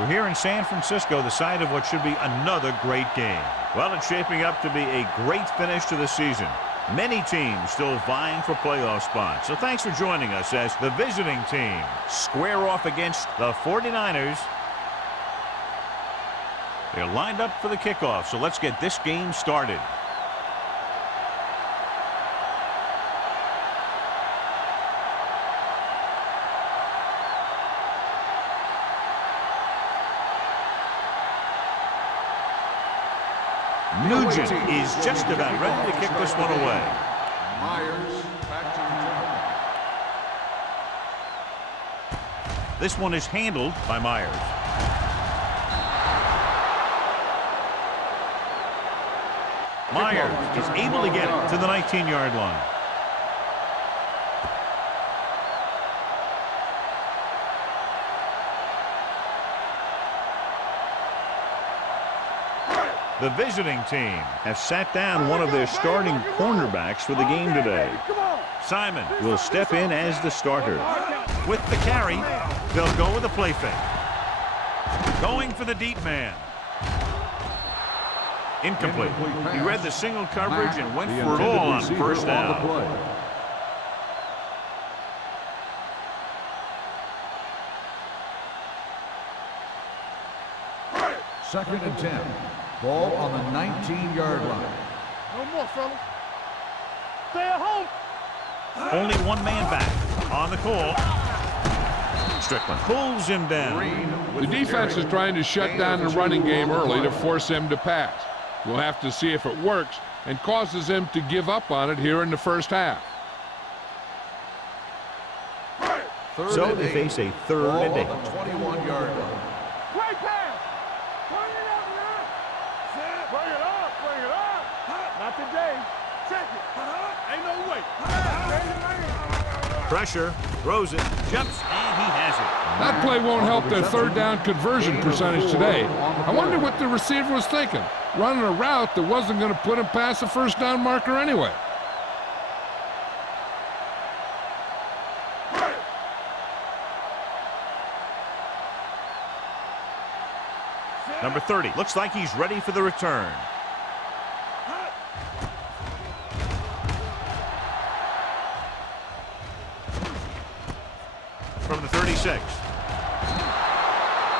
We're here in San Francisco, the site of what should be another great game. Well, it's shaping up to be a great finish to the season. Many teams still vying for playoff spots. So thanks for joining us as the visiting team square off against the 49ers. They're lined up for the kickoff, so let's get this game started. Nugent is just about ready to kick this one away. Myers back to return. This one is handled by Myers. Myers is able to get it to the 19-yard line. The visiting team has sat down one of their starting cornerbacks for the game today. Simon will step in as the starter. With the carry, they'll go with a play fake. Going for the deep man. Incomplete. He read the single coverage and went for it all on first down. Second and 10. Ball on the 19-yard line. No more, fellas. Stay at home. Only one man back on the call. Strickland pulls him down. The defense is trying to shut down the running game early to force him to pass. We'll have to see if it works and causes him to give up on it here in the first half. So they face a third and 8. 21-yard line. Great pass. Bring it up, man. Bring it up. Bring it up. Not today. Check it. Ain't no way. Pressure, throws it, jumps, and he has it. That play won't help their third down conversion percentage today. I wonder what the receiver was thinking, running a route that wasn't going to put him past the first down marker anyway. Number 30 looks like he's ready for the return. From the 36.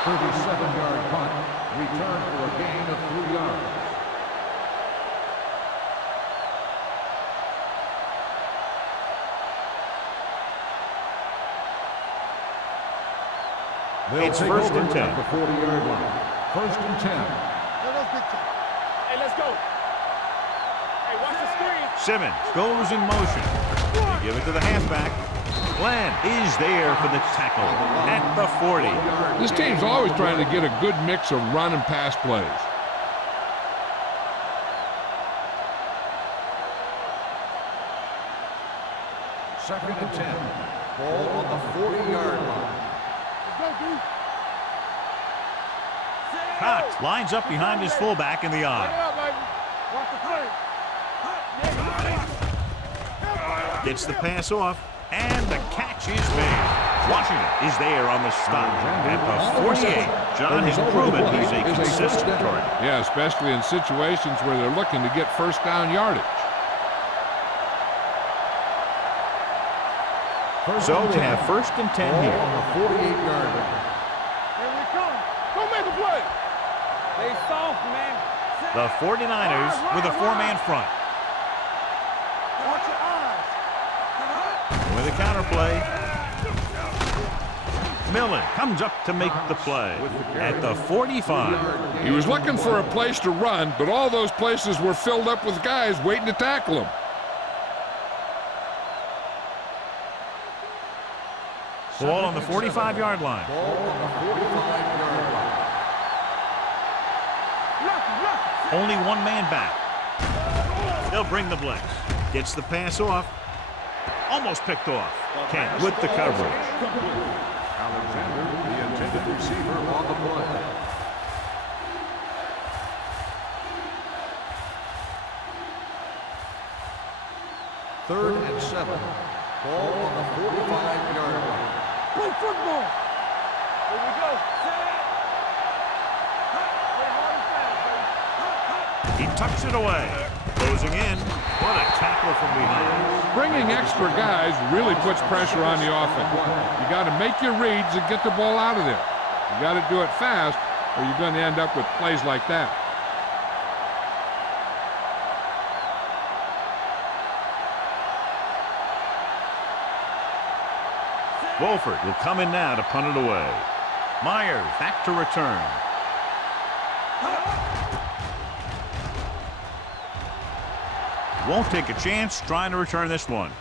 37-yard punt. Return for a gain of 3 yards. It's first and 10. At the 40-yard line. First and 10. Hey, let's go. Hey, watch the screen. Simmons goes in motion. They give it to the halfback. Glenn is there for the tackle at the 40. This team's always trying to get a good mix of run and pass plays. Second and 10. Ball on the 40-yard line. Cox lines up behind his fullback in the eye. Gets the pass off, and the catch is made. Washington is there on the stop at the 48. John has proven he's a consistent target. Yeah, especially in situations where they're looking to get first down yardage. So they have first and 10 here. On the 48-yard line. Here we come. Go make a play. They soft, man. The 49ers with a four-man front. Watch your eyes. With a counter play. Millen comes up to make the play at the 45. He was looking for a place to run, but all those places were filled up with guys waiting to tackle him. Ball on the 45-yard line. Ball on the 45-yard line. Only one man back. They'll bring the blitz. Gets the pass off. Almost picked off. Kent with the coverage. Alexander, the intended receiver on the play. Third and 7. Ball on the 45-yard line. Play football. Here we go. He tucks it away. Closing in. What a tackle from behind. Bringing extra guys really puts pressure on the offense. You got to make your reads and get the ball out of there. You got to do it fast, or you're going to end up with plays like that. Wolford will come in now to punt it away. Myers back to return. Won't take a chance trying to return this one.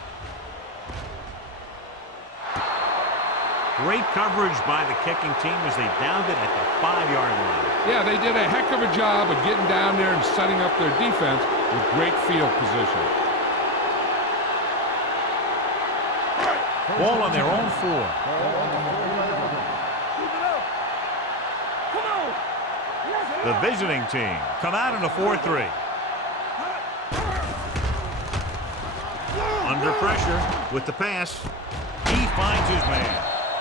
Great coverage by the kicking team as they downed it at the 5-yard line. Yeah, they did a heck of a job of getting down there and setting up their defense with great field position. Ball on their own 4. The visiting team come out in a 4-3. Under pressure with the pass. He finds his man.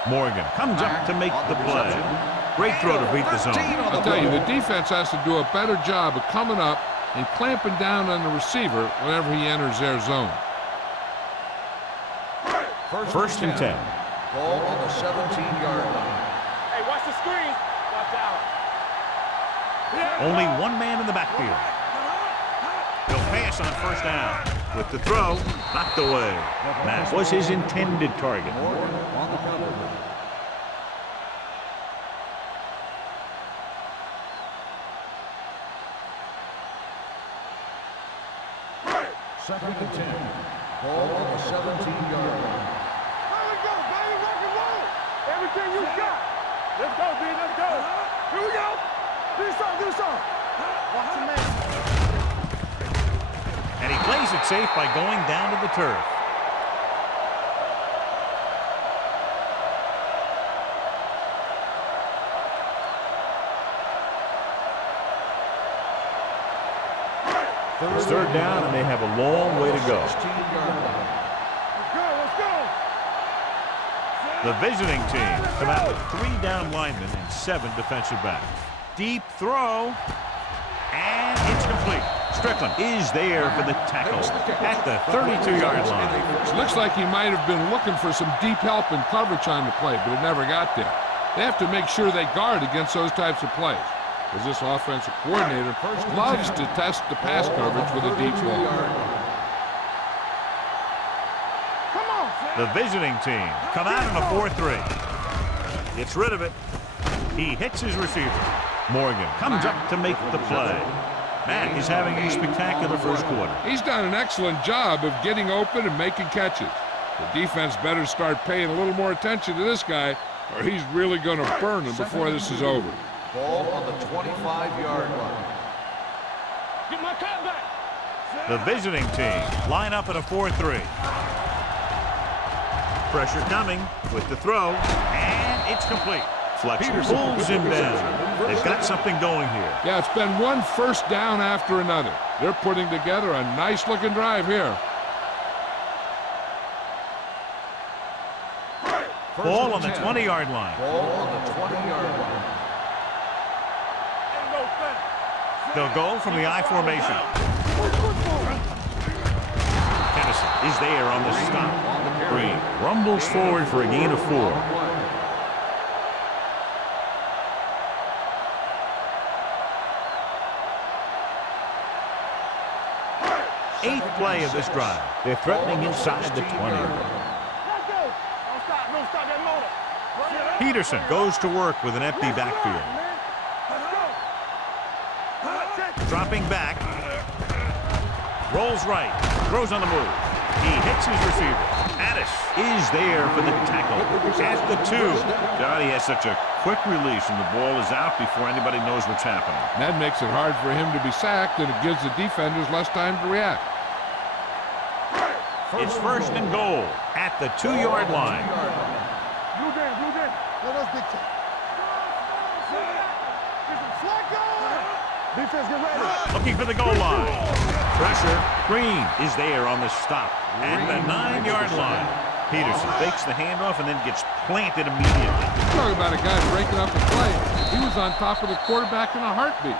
Morgan comes up to make the play. Great throw to beat the zone. I'll tell you, the defense has to do a better job of coming up and clamping down on the receiver whenever he enters their zone. First and 10. Ball on the 17-yard line. Hey, watch the screen. Watch out. Only one man in the backfield. He'll pass on first down. With the throw, knocked away. That was his intended target. Morgan on the cover. Second and 10. Ball on the 17-yard line. There we go, baby. Rock and roll. Everything you got. Let's go, B. Let's go. Here we go. Do something. Do something. Watch the man. And he plays it safe by going down to the turf. It's third down, and they have a long way to go. 16-yard line. Let's go. The visiting team come out with 3 down linemen and 7 defensive backs. Deep throw, and it's complete. Strickland is there for the tackle at the 32-yard line. Looks like he might have been looking for some deep help and coverage on the play, but it never got there. They have to make sure they guard against those types of plays, because this offensive coordinator loves to test the pass coverage with a deep ball. Come on. The visiting team come out in a 4-3. Gets rid of it. He hits his receiver. Morgan comes up to make the play. Matt is having a spectacular first quarter. He's done an excellent job of getting open and making catches. The defense better start paying a little more attention to this guy, or he's really going to burn him before this is over. Ball on the 25-yard line. Get my cut back. The visiting team line up in a 4-3. Pressure coming with the throw, and it's complete. Fletcher pulls him down. They've got something going here. Yeah, it's been one first down after another. They're putting together a nice-looking drive here. Ball on the 20-yard line. Ball on the 20-yard line. Ain't no thing. They'll go from the I formation. Kennison is there on the stop. Green rumbles forward for a gain of 4. 8th play of this drive. They're threatening inside the 20. Let's go. Don't stop. Don't stop that motor. Peterson goes to work with an empty backfield. Dropping back. Rolls right. Throws on the move. He hits his receiver. Addis is there for the tackle at the 2. God, he has such a quick release, and the ball is out before anybody knows what's happening. And that makes it hard for him to be sacked, and it gives the defenders less time to react. It's first and goal at the 2-yard line. Blue down. Let us dictate. Defense, get ready. Looking for the goal line. Pressure. Green is there on the stop at the 9-yard line. Peterson fakes the handoff and then gets planted immediately. Talk about a guy breaking up the play. He was on top of the quarterback in a heartbeat.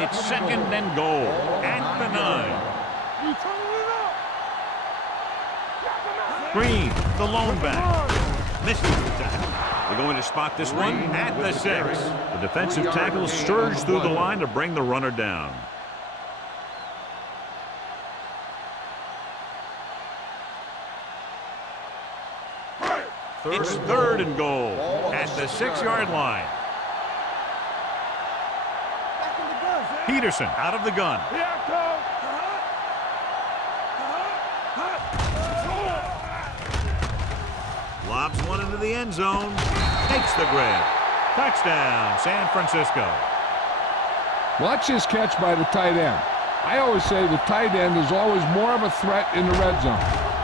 It's second and goal at the 9. You turning it up. Green, the lone back. Misses the tackle. They're going to spot this one at the 6. The defensive tackle surged through the line to bring the runner down. It's third and goal at the 6-yard line. Peterson out of the gun. Here I come. Lobs one into the end zone. Takes the grab. Touchdown, San Francisco. Watch this catch by the tight end. I always say the tight end is always more of a threat in the red zone.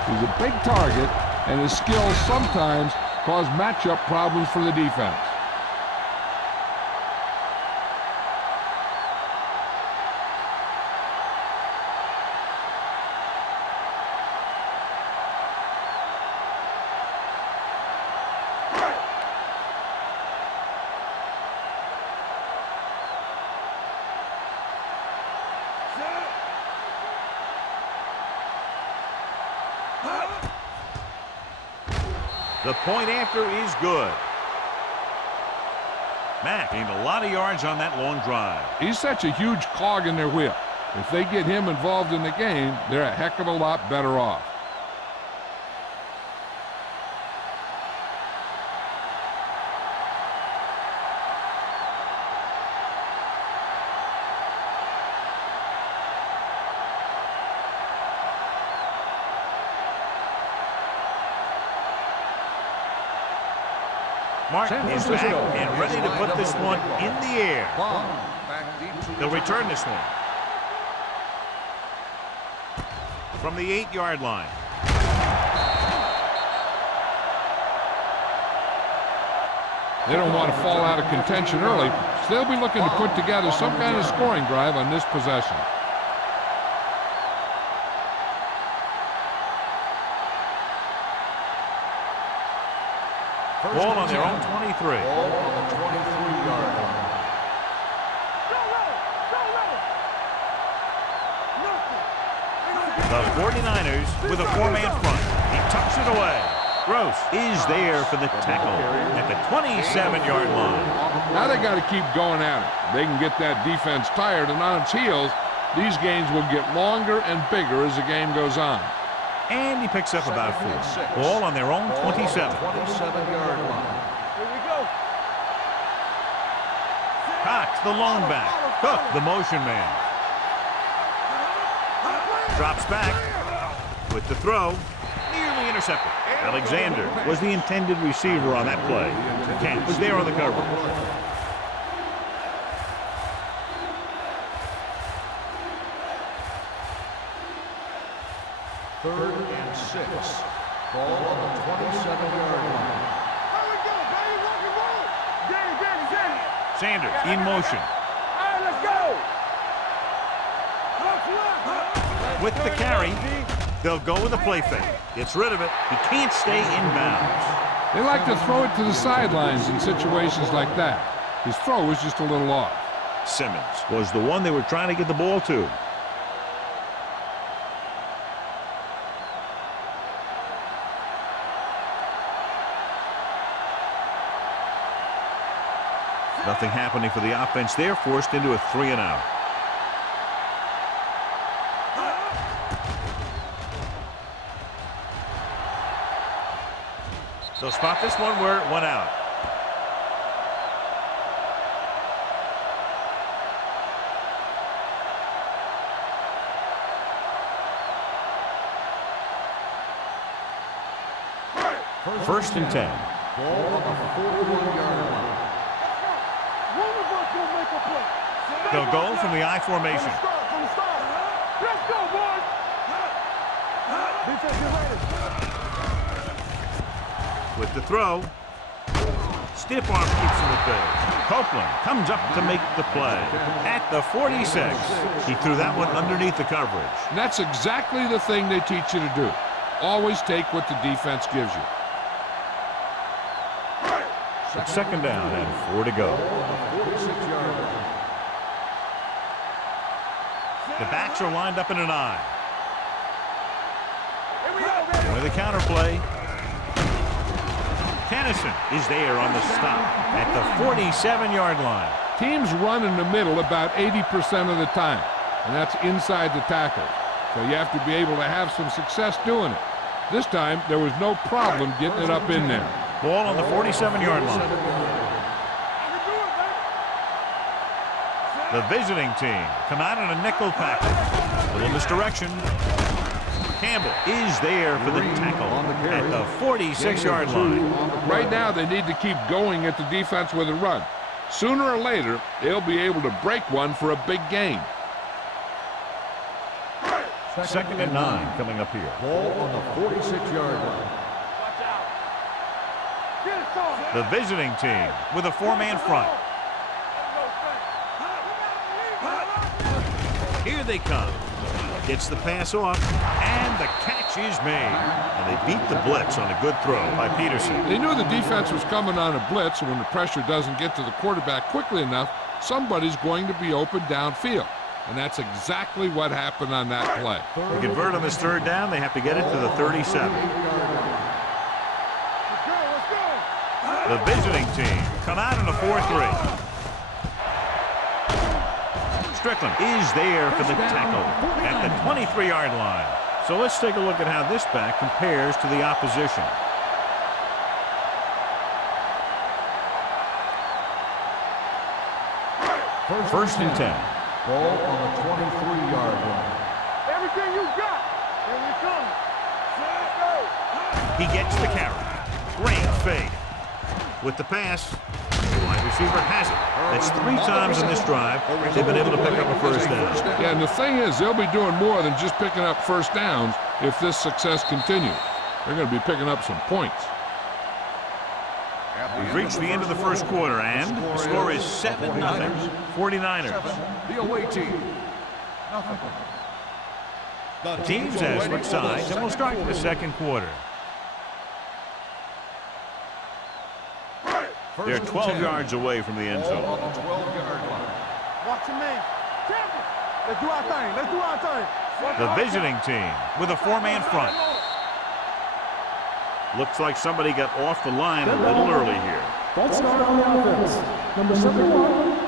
He's a big target, and his skills sometimes cause matchup problems for the defense. The point after is good. Mack gained a lot of yards on that long drive. He's such a huge cog in their wheel. If they get him involved in the game, they're a heck of a lot better off. Martin is back and ready to put this one in the air. They'll return this one from the 8-yard line. They don't want to fall out of contention early, so they'll be looking to put together some kind of scoring drive on this possession. Ball on their own 23. Ball on the 23-yard line. The 49ers with a 4-man front. He tucks it away. Gross is there for the tackle at the 27-yard line. Now they got to keep going at it. They can get that defense tired and on its heels. These games will get longer and bigger as the game goes on. And he picks up about 4. Ball on their own 27. 27-yard line. Here we go. Cox, the lone back. Cook, the motion man. Drops back with the throw. Nearly intercepted. Alexander was the intended receiver on that play. Kent was there on the coverage. Third and 6. Ball on the 27-yard line. Here we go, baby. Rock and roll. Get it. Sanders in motion. All right, let's go. With the carry, they'll go with a play fake. Gets rid of it. He can't stay in bounds. They like to throw it to the sidelines in situations like that. His throw was just a little off. Simmons was the one they were trying to get the ball to. Nothing happening for the offense there, forced into a 3-and-out. They'll spot this one where it went out. First and 10. Ball on the 41-yard line. They'll go from the I formation. From the start. Let's go, boys. Defense, get ready. With the throw. Stiff arm keeps him at bay. Copeland comes up to make the play. At the 46. He threw that one underneath the coverage. And that's exactly the thing they teach you to do. Always take what the defense gives you. It's second down and 4 to go. 46-yard line. The backs are lined up in an eye. Here we go, baby. With a counter play. Tennyson is there on the stop at the 47-yard line. Teams run in the middle about 80% of the time, and that's inside the tackle. So you have to be able to have some success doing it. This time, there was no problem getting it up in there. Ball on the 47-yard line. The visiting team come out in a nickel package. A little misdirection. Campbell is there for the tackle at the 46-yard line. Right now, they need to keep going at the defense with a run. Sooner or later, they'll be able to break one for a big gain. 2nd and 9 coming up here. Ball on the 46-yard line. The visiting team with a 4-man front. Here they come. Gets the pass off, and the catch is made. And they beat the blitz on a good throw by Peterson. They knew the defense was coming on a blitz, and when the pressure doesn't get to the quarterback quickly enough, somebody's going to be open downfield. And that's exactly what happened on that play. To convert on this 3rd down, they have to get it to the 37. The visiting team come out in a 4-3. Strickland is there for the tackle at the 23-yard line. So let's take a look at how this back compares to the opposition. First and 10. Ball on the 23-yard line. Everything you got. Here we come. Let's go. He gets the carry. Great fake. With the pass, the wide receiver has it. That's 3 times in this drive they've been able to pick up a first down. Yeah, and the thing is, they'll be doing more than just picking up first downs if this success continues. They're going to be picking up some points. We've reached the end of the first quarter, and the score is 7-0, 49ers. The away team. Nothing. The teams have switched sides, and we'll start the second quarter. They're 12 yards away from the end zone. On the 12-yard line. Watch your man. Champion. Let's do our thing. Let's do our thing. The visiting team with a 4-man front. Looks like somebody got off the line a little early here. False start on the offense. Number 71.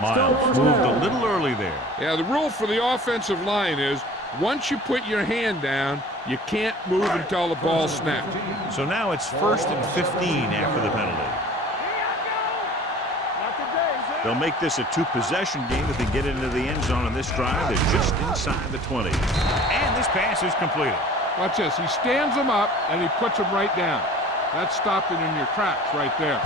Miles moved a little early there. Yeah, the rule for the offensive line is once you put your hand down, you can't move until the ball snaps. So now it's 1st and 15 after the penalty. They'll make this a 2-possession game if they get into the end zone on this drive. They're just inside the 20. And this pass is completed. Watch this. He stands them up, and he puts them right down. That's stopping in your tracks right there.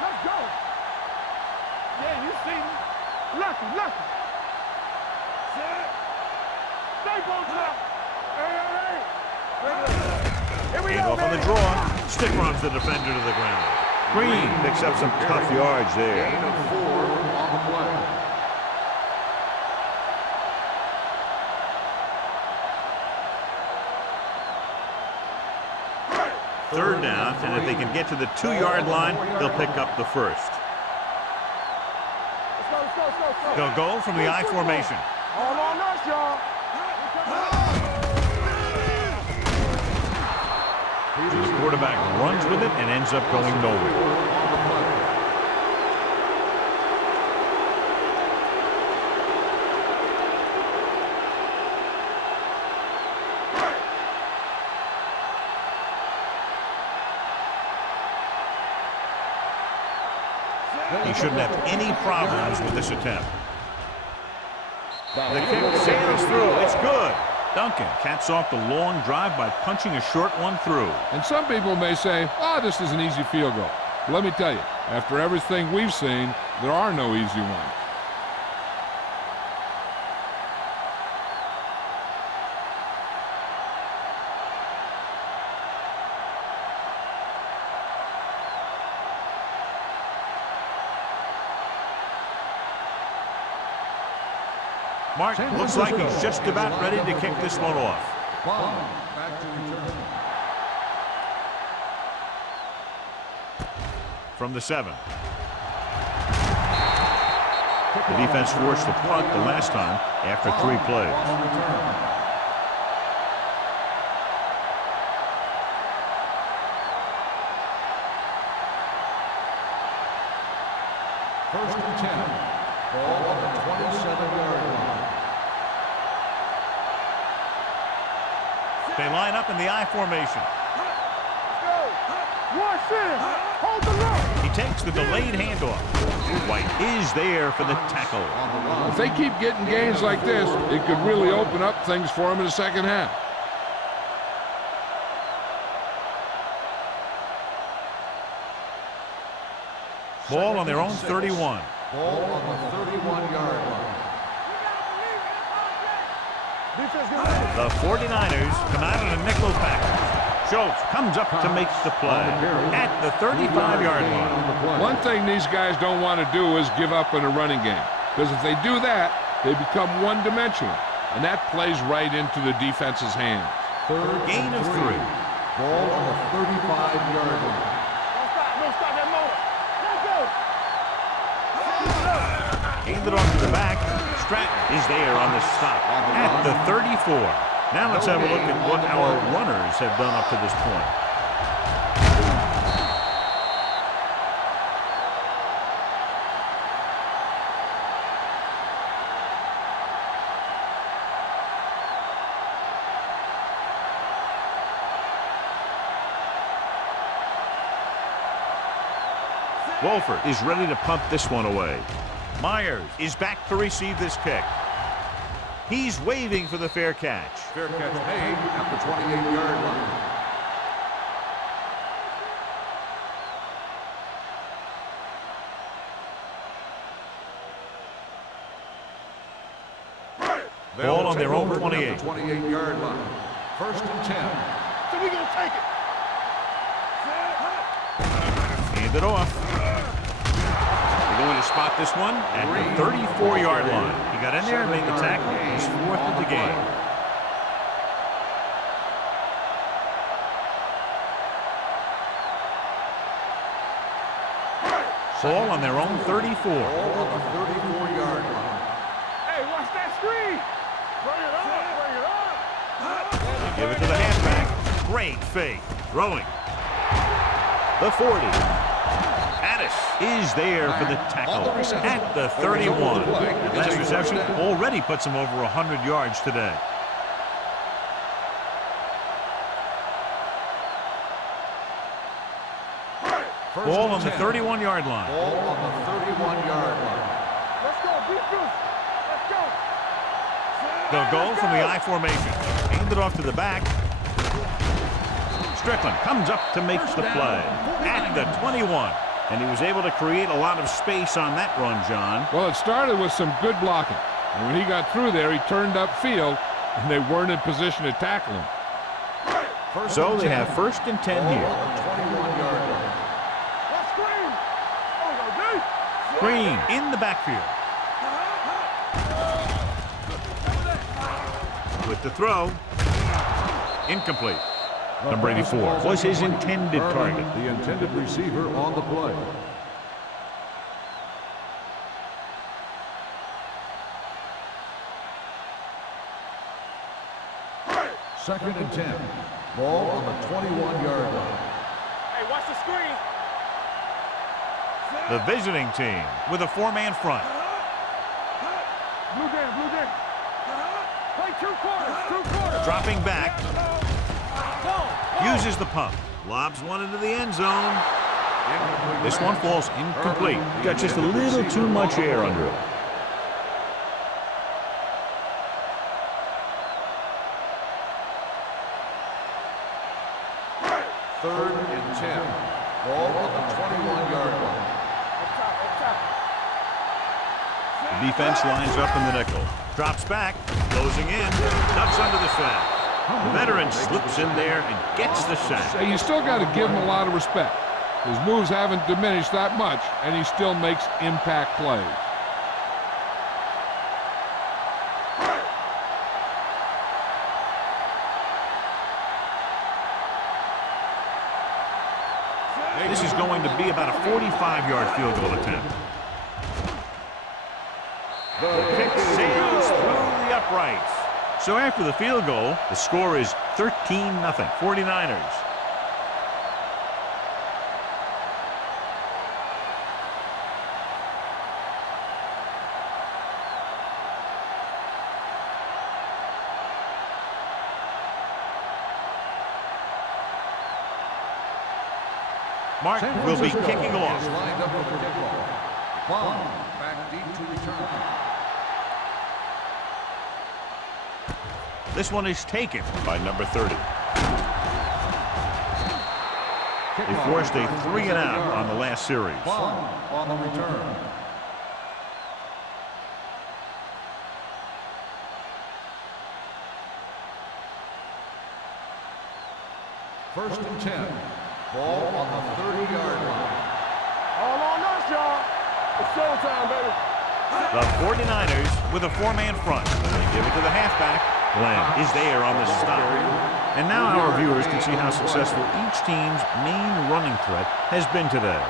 Let's go. Yeah, you see me. Lucky. Stay both up. Hey. Here we Game go, off on the baby. draw. Stick runs the defender to the ground. Green picks up some tough yards there. Gain of 4 on the play. Third down, and if they can get to the 2-yard line, they'll pick up the first. Let's go. They'll go from the I formation. All on us, y'all. The quarterback runs with it and ends up going nowhere. He shouldn't have any problems with this attempt. The kick sails through. It's good. Duncan caps off the long drive by punching a short one through. And some people may say, oh, this is an easy field goal. But let me tell you, after everything we've seen, there are no easy ones. Mark, looks like he's just about ready to kick this one off. Ball back to return. From the 7. The defense forced the punt the last time after 3 plays. On return. First and 10. Ball on the 27-yard line. They line up in the I formation. Watch this. Hold the look. He takes the delayed handoff. White is there for the tackle. If they keep getting gains like this, it could really open up things for them in the second half. Ball on their own 31. Ball on the 31-yard line. Defense get The 49ers come out in a nickel package. Schultz comes up to make the play at the 35-yard line. One thing these guys don't want to do is give up in a running game. Because if they do that, they become one-dimensional. And that plays right into the defense's hands. Gain of 3. Ball on the 35-yard line. Don't stop that motor. Let's go. Gained it off to the back. Stratton is there on the stop at the 34. Now let's have a look at what our runners have done up to this point. Wolford is ready to punt this one away. Myers is back to receive this kick. He's waving for the fair catch. Fair catch made at the 28-yard line. Ball on their own 28. At the 28-yard line. First and 10. So we gonna take it. Hand it off. They're going to spot this one at the 34-yard line. He got in there and made the tackle. He's 4th of the game. Ball on their own 34. Ball on the 34-yard line. Hey, watch that screen. Bring it up. Bring it up. They give it to the halfback. Great fake. Throwing. The 40. Addis is there for the tackle at the 31. That last reception already puts him over 100 yards today. Ball on the 31-yard line. Ball on the 31-yard line. Let's go. Be good. Let's go. They'll go from the I formation. Hand it off to the back. Strickland comes up to make the play at the 21. And he was able to create a lot of space on that run, John. Well, it started with some good blocking. And when he got through there, he turned upfield, and they weren't in position to tackle him. So they have 1st and 10 here. On the 21-yard line. Let's screen. Oh, no, D. Green in the backfield. With the throw. Incomplete. Number 84 was his intended target. The intended receiver on the play. Second and 10. Ball on the 21-yard line. Hey, watch the screen. The visiting team with a 4-man front. Blue game, blue game. Play 2 quarters, 2 quarters. Dropping back. Uses the pump. Lobs one into the end zone. This one falls incomplete. Got just a little too much air under it. Third and 10. Ball on the 21-yard line. The defense lines up in the nickel. Drops back. Closing in. Ducks under the sack. The veteran slips in there and gets the sack. Hey, you still got to give him a lot of respect. His moves haven't diminished that much, and he still makes impact plays. This is going to be about a 45-yard field goal attempt. The kick sails through the uprights. So after the field goal, the score is 13-0, 49ers. Martin will be kicking off. Lined up with the kickoff. Bond back deep to return. This one is taken by number 30. They forced a 3-and-out on the last series. Bond on the return. First and 10. Ball on the 30-yard line. All on us, y'all. It's showtime, baby. The 49ers with a 4-man front. They give it to the halfback. Glenn is there on the stop. And now our viewers can see how successful each team's main running threat has been today.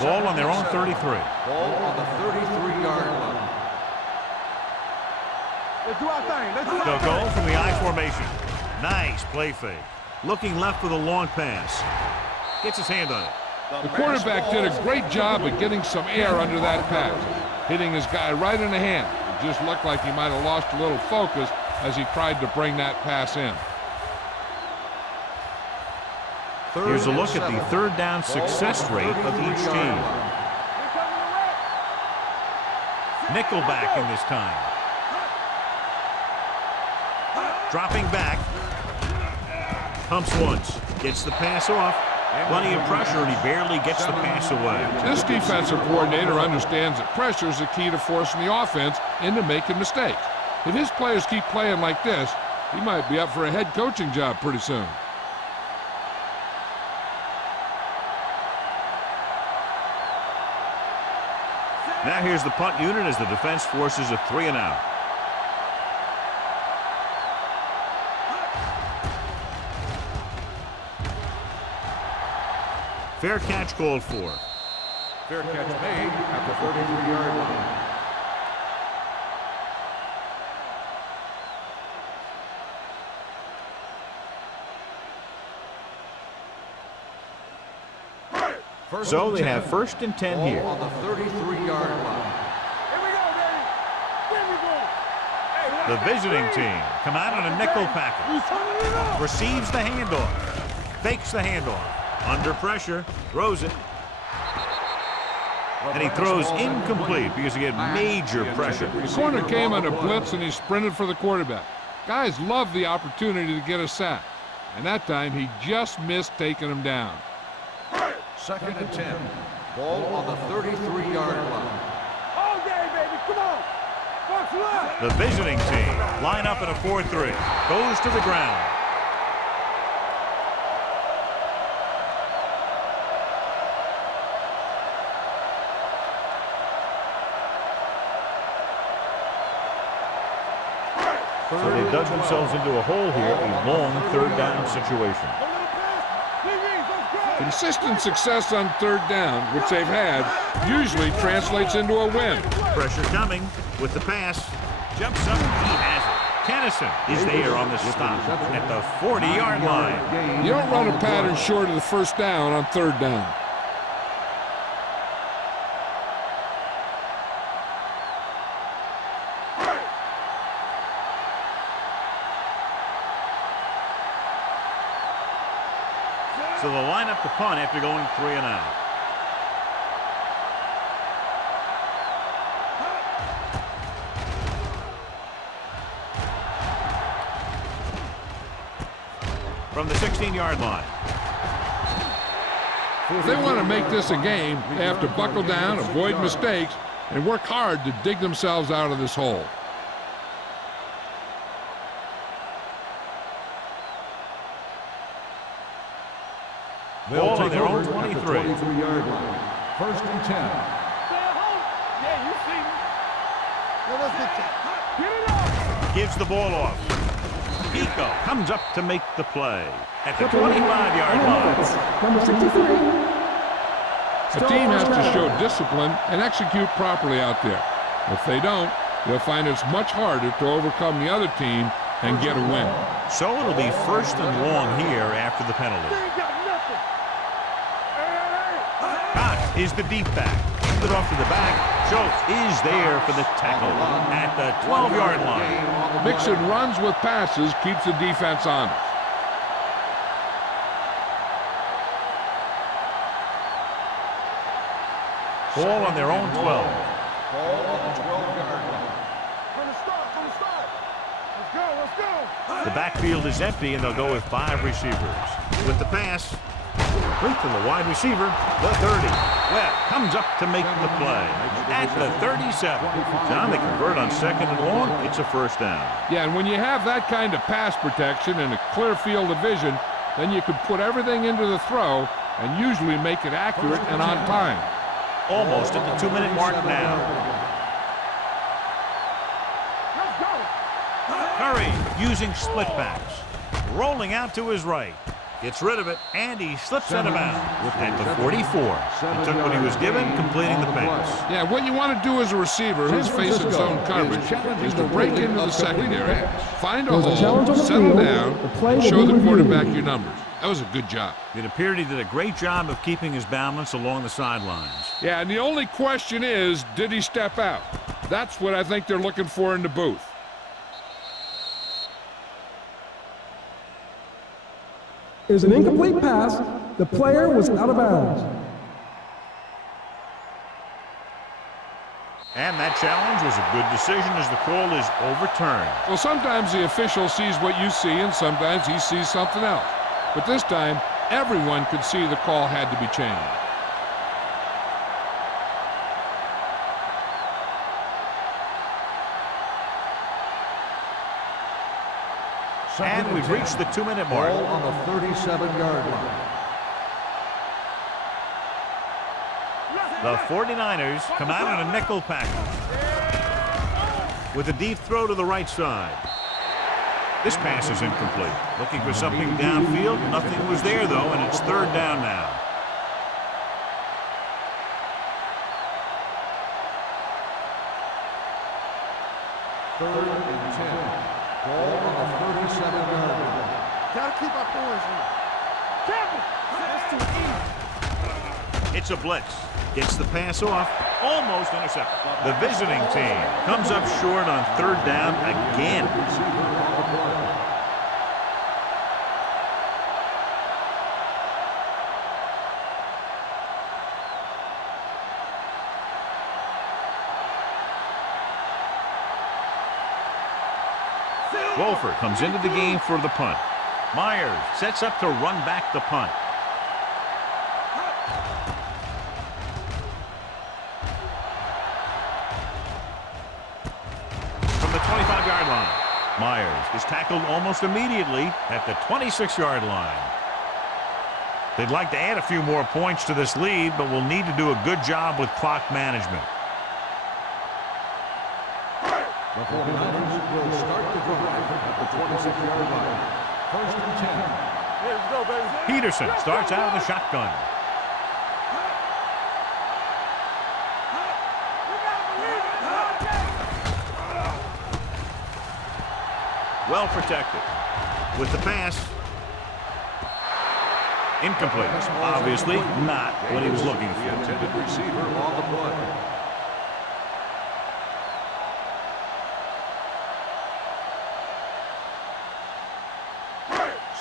Ball on their own 33. Ball on the 33-yard line. Let's do our thing. Let's do They'll our go thing. from the I formation. Nice play fake. Looking left for the long pass. Gets his hand on it. The quarterback did a great job of getting some air under that pass, hitting his guy right in the hand. It just looked like he might have lost a little focus as he tried to bring that pass in. Here's a look at the third down success rate of each team. Nickelback in this time. Dropping back. Pumps once. Gets the pass off. Plenty of pressure, and he barely gets the pass away. This defensive coordinator understands that pressure is the key to forcing the offense into making mistakes. If his players keep playing like this, he might be up for a head coaching job pretty soon. Now here's the punt unit as the defense forces a 3-and-out. Fair catch called for. Fair catch made at the 33-yard line. So they have first and 10 here. On the 33-yard line. Here we go, baby. Here we go. Hey, The visiting team come out on a nickel package. he's turning it up. Receives the handoff. Fakes the handoff. Under pressure. Throws it. And he throws incomplete because he had major pressure. The corner came on a blitz and he sprinted for the quarterback. Guys love the opportunity to get a sack. And that time he just missed taking him down. Second and 10. Ball on the 33-yard line. All day, baby. Come on. Box left. The visiting team line up in a 4-3. Goes to the ground. So they dug themselves into a hole here, a long third down situation. A little pass. DBs, let's go. Consistent success on third down, which they've had, usually translates into a win. Pressure coming with the pass. Jumps up. He has it. Tennyson is there on the stop at the 40-yard line. You don't run a pattern short of the first down on third down. So they'll line up the punt after going 3-and-out. From the 16-yard line. If they want to make this a game, they have to buckle down, avoid mistakes, and work hard to dig themselves out of this hole. Ball on their own 23. 23-yard line. First and 10. Yeah, you see me. Let us get it up. Gives the ball off. Pico comes up to make the play at the 25-yard line. Number 63. A team has to show discipline and execute properly out there. If they don't, they'll find it's much harder to overcome the other team and get a win. So it'll be 1st and long here after the penalty. They ain't got nothing. Hey, Cox is the deep back. Gives it off to the back. Schultz is there for the tackle at the 12-yard line. Mixing runs with passes keeps the defense honest. Ball on their own 12. Ball on the 12-yard line. from the start. Let's go. The backfield is empty, and they'll go with 5 receivers. With the pass, complete to the wide receiver, the 30. Webb comes up to make the play at the 37. John, they convert on 2nd and long. It's a 1st down. Yeah, and when you have that kind of pass protection and a clear field of vision, then you can put everything into the throw and usually make it accurate and on time. Almost at the 2-minute mark now. Let's go. Curry using split backs. Rolling out to his right. Gets rid of it, and he slips out of bounds at the 44. He took what he was given, completing the pass. Yeah, what you want to do as a receiver who's facing zone coverage is to break into the secondary, find a hole, settle down, and show the quarterback your numbers. That was a good job. It appeared he did a great job of keeping his balance along the sidelines. Yeah, and the only question is, did he step out? That's what I think they're looking for in the booth. Is an incomplete pass. The player was out of bounds. And that challenge was a good decision as the call is overturned. Well, sometimes the official sees what you see, and sometimes he sees something else. But this time, everyone could see the call had to be changed. And we've reached the 2-minute mark. Ball on the 37-yard line. The 49ers come out in a nickel package with a deep throw to the right side. This pass is incomplete. Looking for something downfield. Nothing was there, though, and it's 3rd down now. Third and 10. Ball on the 37-yard line. Gotta keep our points in. Campbell. That's too easy. It's a blitz. Gets the pass off. Almost intercepted. The visiting team comes up short on 3rd down again. Wolford comes into the game for the punt. Myers sets up to run back the punt. From the 25-yard line, Myers is tackled almost immediately at the 26-yard line. They'd like to add a few more points to this lead, but will need to do a good job with clock management. The 49ers will start the drive at the 26-yard line. 1st and 10. Here we go, baby. Peterson starts out of the shotgun. Well protected. With the pass. Incomplete. Obviously not what he was looking The for. intended receiver on the play.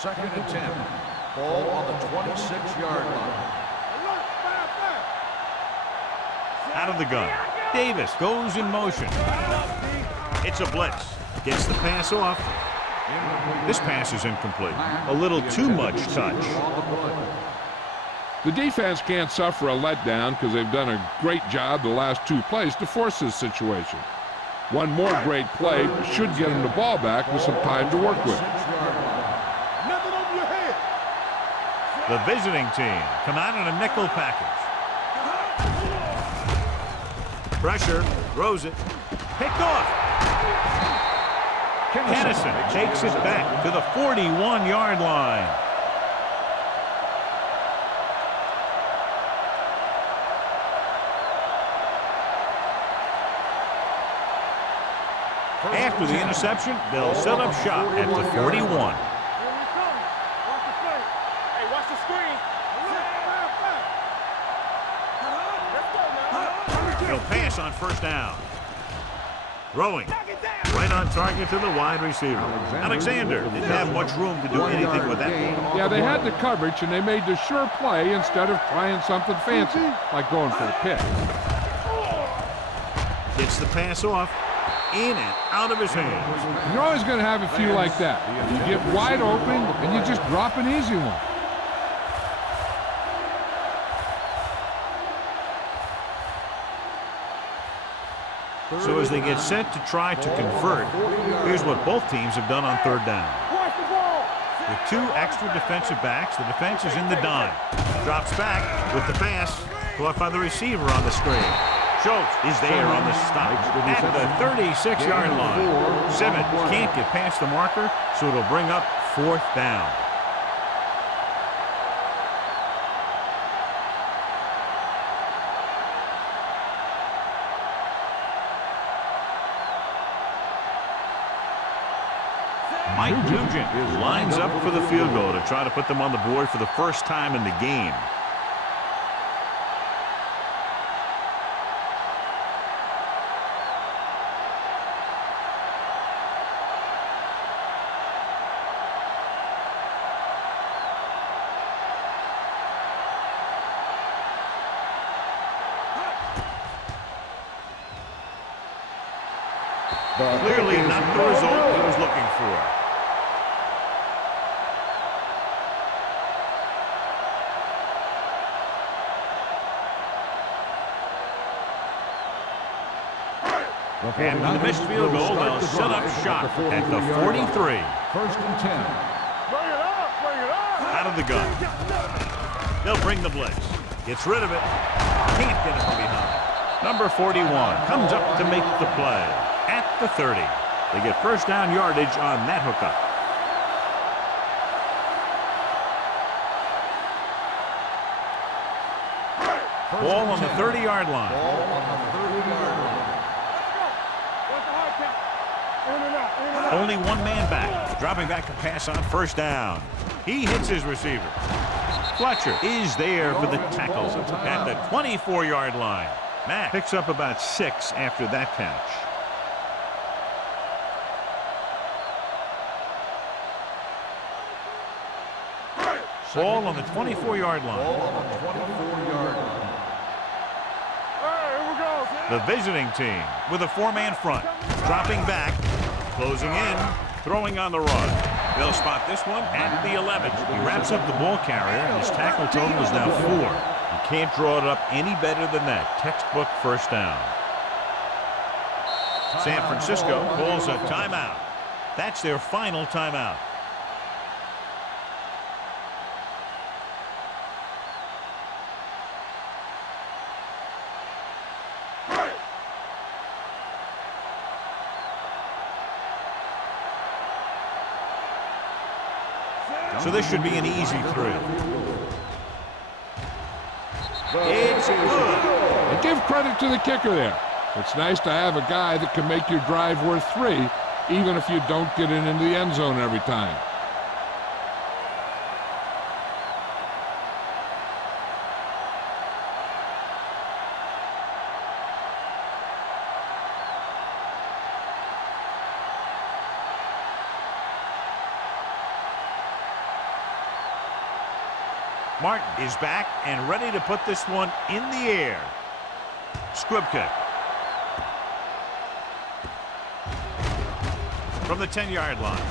Second and 10. Ball on the 26-yard line. Out of the gun. Davis goes in motion. It's a blitz. Gets the pass off. This pass is incomplete. A little too much touch. The defense can't suffer a letdown because they've done a great job the last 2 plays to force this situation. One more great play should get them the ball back with some time to work with. Nothing over your head. The visiting team come out in a nickel package. Pressure, throws it, picked off. Kennison takes it back to the 41-yard line. After the interception, they'll set up shop at the 41. Hey, watch the screen. He'll pass on first down. Throwing. Right on target to the wide receiver. Alexander didn't have much room to do anything with that ball. Yeah, they had the coverage, and they made the sure play instead of trying something fancy, like going for the pick. Gets the pass off. In and out of his hands. You're always going to have a few like that. You get wide open, and you just drop an easy one. So as they get set to try to convert, here's what both teams have done on third down. With two extra defensive backs, the defense is in the dime. Drops back with the pass, caught by the receiver on the screen. Schultz is there on the stop at the 36-yard line. Simmons can't get past the marker, so it'll bring up fourth down. Mike Nugent lines up for the field goal to try to put them on the board for the first time in the game. Clearly not the result he was looking for. And with the missed field goal, they'll set up shop at the 43. First and 10. Bring it up, bring it up. Out of the gun. They'll bring the blitz. Gets rid of it. Can't get it from behind. Number 41 comes up to make the play at the 30. They get first down yardage on that hookup. Ball on the 30-yard line. Ball on the 30-yard line. Only one man back. Dropping back to pass on first down. He hits his receiver. Fletcher is there for the tackle at the 24-yard line. Mack picks up about 6 after that catch. Ball on the 24-yard line. Ball on the 24-yard line. The visiting team with a 4-man front. Dropping back. Closing in. Throwing on the run. They'll spot this one at the 11. He wraps up the ball carrier, and his tackle total is now 4. You can't draw it up any better than that. Textbook first down. San Francisco calls a timeout. That's their final timeout. So this should be an easy through. It's good. And give credit to the kicker there. It's nice to have a guy that can make your drive worth 3, even if you don't get it into the end zone every time. Martin is back and ready to put this one in the air. Squib kick. From the 10-yard line.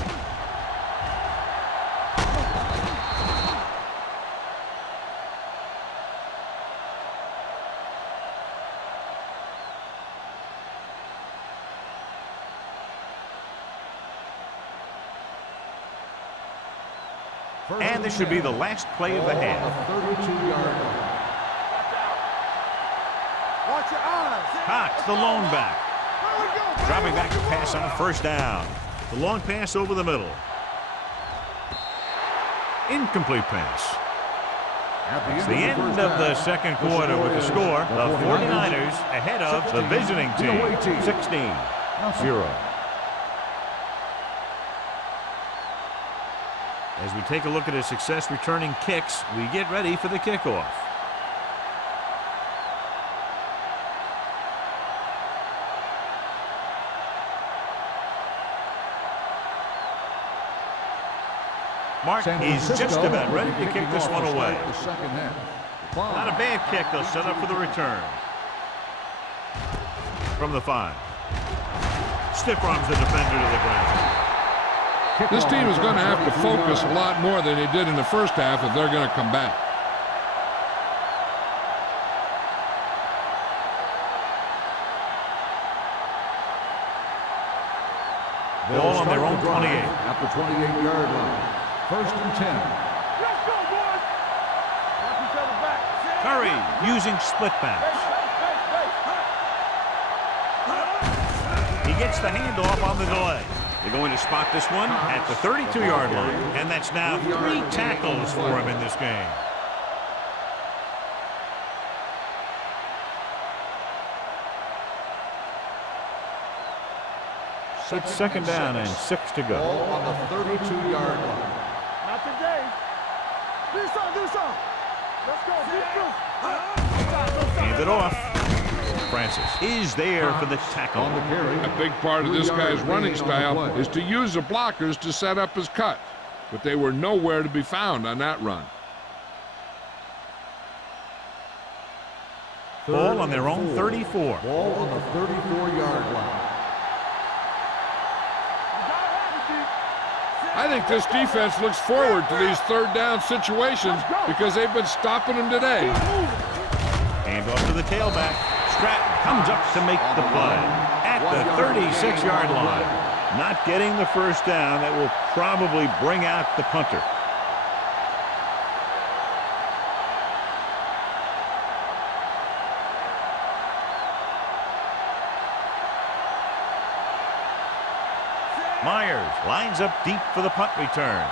And this should be the last play of the half. 32-yard line. Watch your eyes. Cox, the lone back. Dropping back to pass on first down. The long pass over the middle. Incomplete pass. It's the end of the second quarter with the score. The 49ers ahead of the visiting team. 16-0. As we take a look at his success returning kicks, we get ready for the kickoff. Mark is just about ready to kick this one away. Not a bad kick. They'll set up for the return. From the 5. Stiff arms the defender to the ground. This team is going to have to focus a lot more than they did in the first half if they're going to come back. Ball on their own 28. At the 28-yard line. 1st and 10. Let's go, boys. Watch each other back. Curry using split backs. He gets the handoff on the delay. They're going to spot this one at the 32-yard line. And that's now 3 tackles for him in this game. It's second down and 6 to go. Ball on the 32-yard line. Not today. Do something. Let's go. Deep. Hand it off. Francis is there for the tackle. On the carry. A big part of this guy's running style is to use the blockers to set up his cut, but they were nowhere to be found on that run. Ball on their own 34. Ball on the 34-yard line. I think this defense looks forward to these third down situations because they've been stopping them today. Hand off to the tailback. Stratton comes up to make the play at the 36-yard line. Not getting the first down. That will probably bring out the punter. Myers lines up deep for the punt return.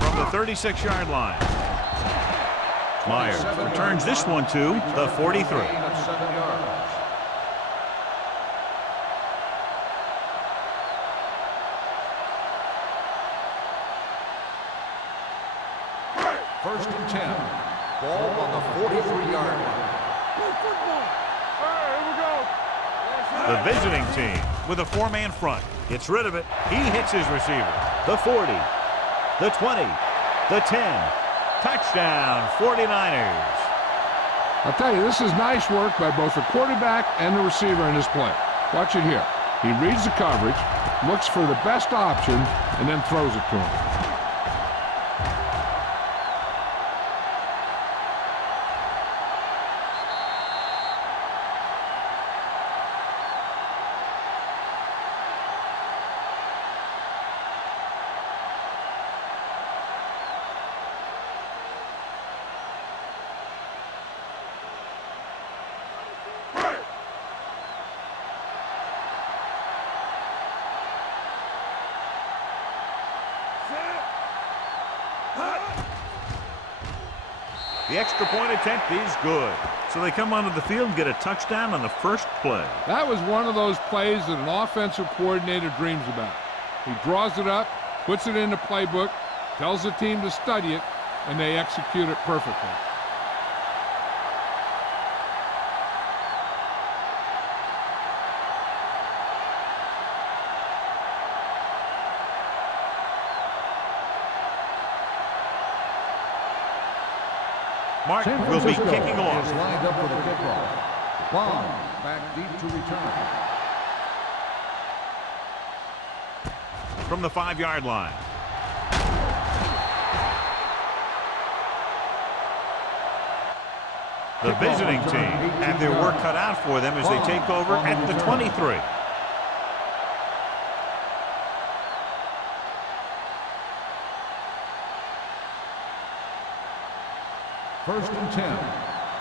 From the 36-yard line. Myers returns this one to the 43. First and 10. Ball on the 43-yard line. The visiting team with a 4-man front gets rid of it. He hits his receiver. The 40, the 20, the 10. Touchdown, 49ers. I'll tell you, this is nice work by both the quarterback and the receiver in this play. Watch it here. He reads the coverage, looks for the best option, and then throws it to him. The extra point attempt is good. So they come onto the field and get a touchdown on the first play. That was one of those plays that an offensive coordinator dreams about. He draws it up, puts it in the playbook, tells the team to study it, and they execute it perfectly. Mark will be kicking off. Is lined up for the kickoff. Bomb back deep to return. From the 5-yard line. The visiting team have their work cut out for them as they take over at the 23. First and 10.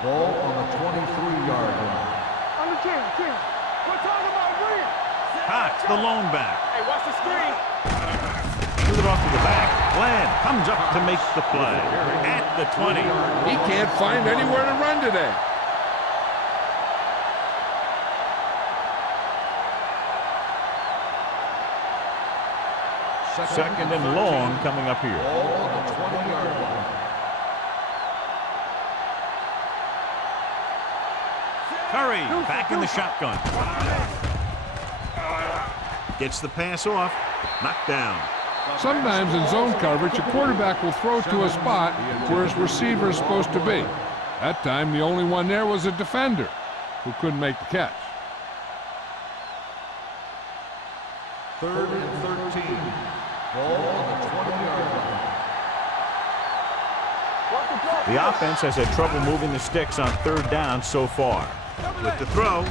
Ball on the 23-yard line. On the 10. We're talking about green. Cox, the lone back. Hey, watch the screen. Threw it off to the back. Glenn comes up to make the play. At the 20. He can't find anywhere to run today. Second and long coming up here. Ball on the 20-yard line. Curry back in the shotgun. Gets the pass off. Knocked down. Sometimes in zone coverage, a quarterback will throw to a spot where his receiver is supposed to be. That time, the only one there was a defender who couldn't make the catch. Third and 13. Ball on the 20-yard line. The offense has had trouble moving the sticks on third down so far. With the throw,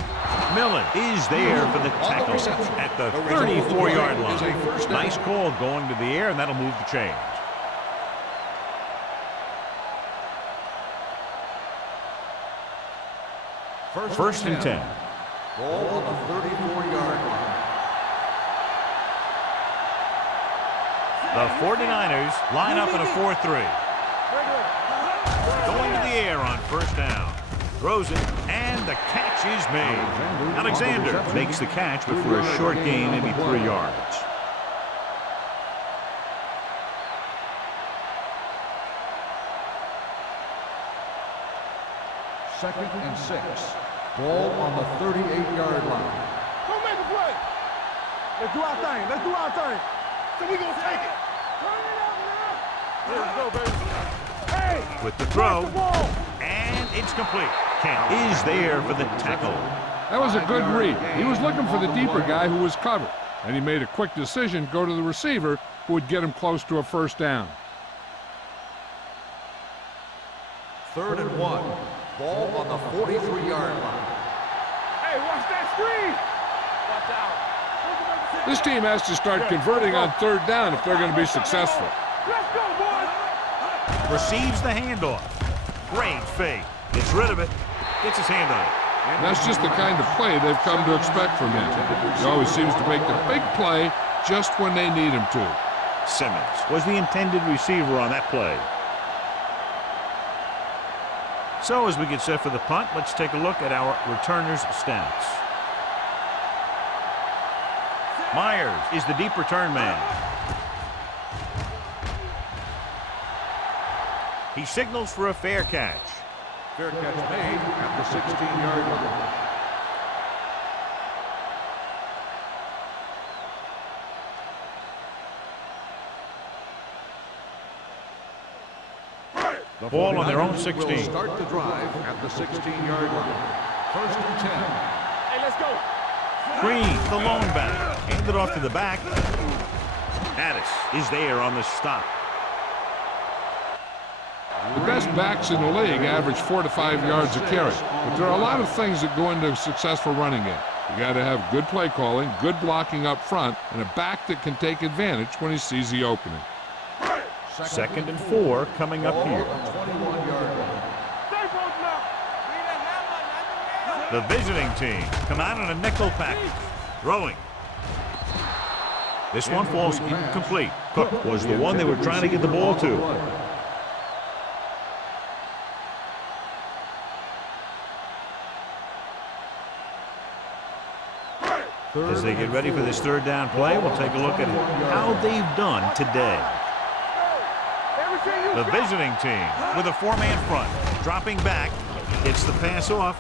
Millen is there for the tackle at the 34-yard line. Nice call going to the air, and that'll move the chains. First and 10. Ball on the 34-yard line. The 49ers line up in a 4-3. Going to the air on first down. Throws it, and the catch is made. Alexander makes the catch, but for a short gain, maybe 3 yards. Second and 6. Ball on the 38-yard line. Go make a play. Let's do our thing. So we gonna take it. Turn it up now. Let's go, baby. Hey. With the throw, The ball. and it's complete. Kent is there for the tackle. That was a good read. He was looking for the deeper guy who was covered, and he made a quick decision to go to the receiver who would get him close to a first down. Third and 1. Ball on the 43-yard line. Hey, watch that screen. Watch out. This team has to start converting on third down if they're going to be successful. Let's go, boys. Receives the handoff. Great fake. Gets rid of it. Gets his hand on it. And that's just the kind of play they've come to expect from him. He always seems to make the big play just when they need him to. Simmons was the intended receiver on that play. So as we get set for the punt, let's take a look at our returners' stats. Myers is the deep return man. He signals for a fair catch. Fair catch made at the 16-yard line. The ball on their own 16. Will start the drive at the 16-yard line. First and 10. Hey, let's go. Green, the lone back. Hand it off to the back. Addis is there on the stop. The best backs in the league average 4 to 5 yards a carry, but there are a lot of things that go into a successful running game. You got to have good play calling, good blocking up front, and a back that can take advantage when he sees the opening. Second and 4 coming up here. 21-yard line. Stay close now. The visiting team come out in a nickel package. Throwing. This one falls incomplete. Cook was the one they were trying to get the ball to. As they get ready for this third down play, we'll take a look at how they've done today. The visiting team with a 4-man front, dropping back, gets the pass off.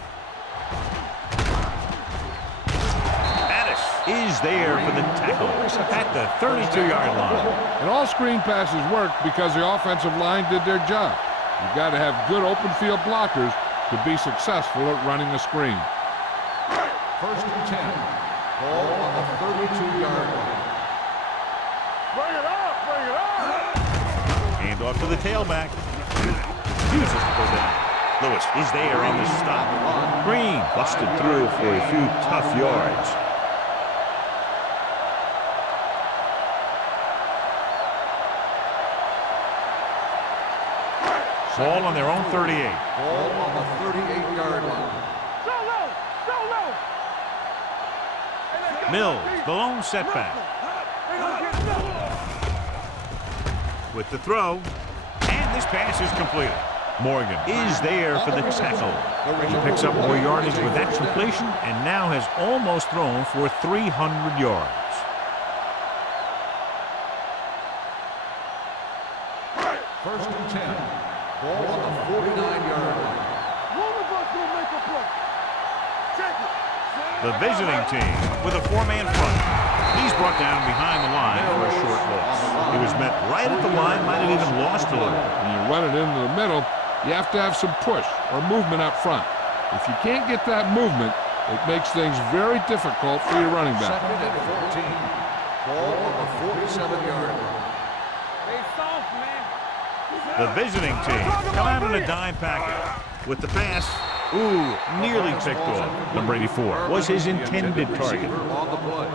Addis is there for the tackle at the 32-yard line. And all screen passes worked because the offensive line did their job. You've got to have good open field blockers to be successful at running a screen. First and 10. Ball on the 32-yard line. Bring it up. Hand off to the tailback. Uses to go down. Lewis is there on the stop. Green busted through for a few tough yards. Ball on their own 38. Ball on the 38-yard line. Go low. Go low. Mills, the lone setback. With the throw, and this pass is completed. Morgan is there for the tackle. He picks up more yardage with that completion and now has almost thrown for 300 yards. First and 10. Ball on the 49-yard line. One of us will make a play. Check it. The visiting team with a four-man front. He's brought down behind the line for a short loss. He was met right at the line, might have even lost a little. When you run it into the middle, you have to have some push or movement up front. If you can't get that movement, it makes things very difficult for your running back. Second and 14. Ball on the 47-yard line. They soft, man. The visiting team come out in a dime package. With the pass, ooh, nearly picked off. Number 84 was his intended target. On the play.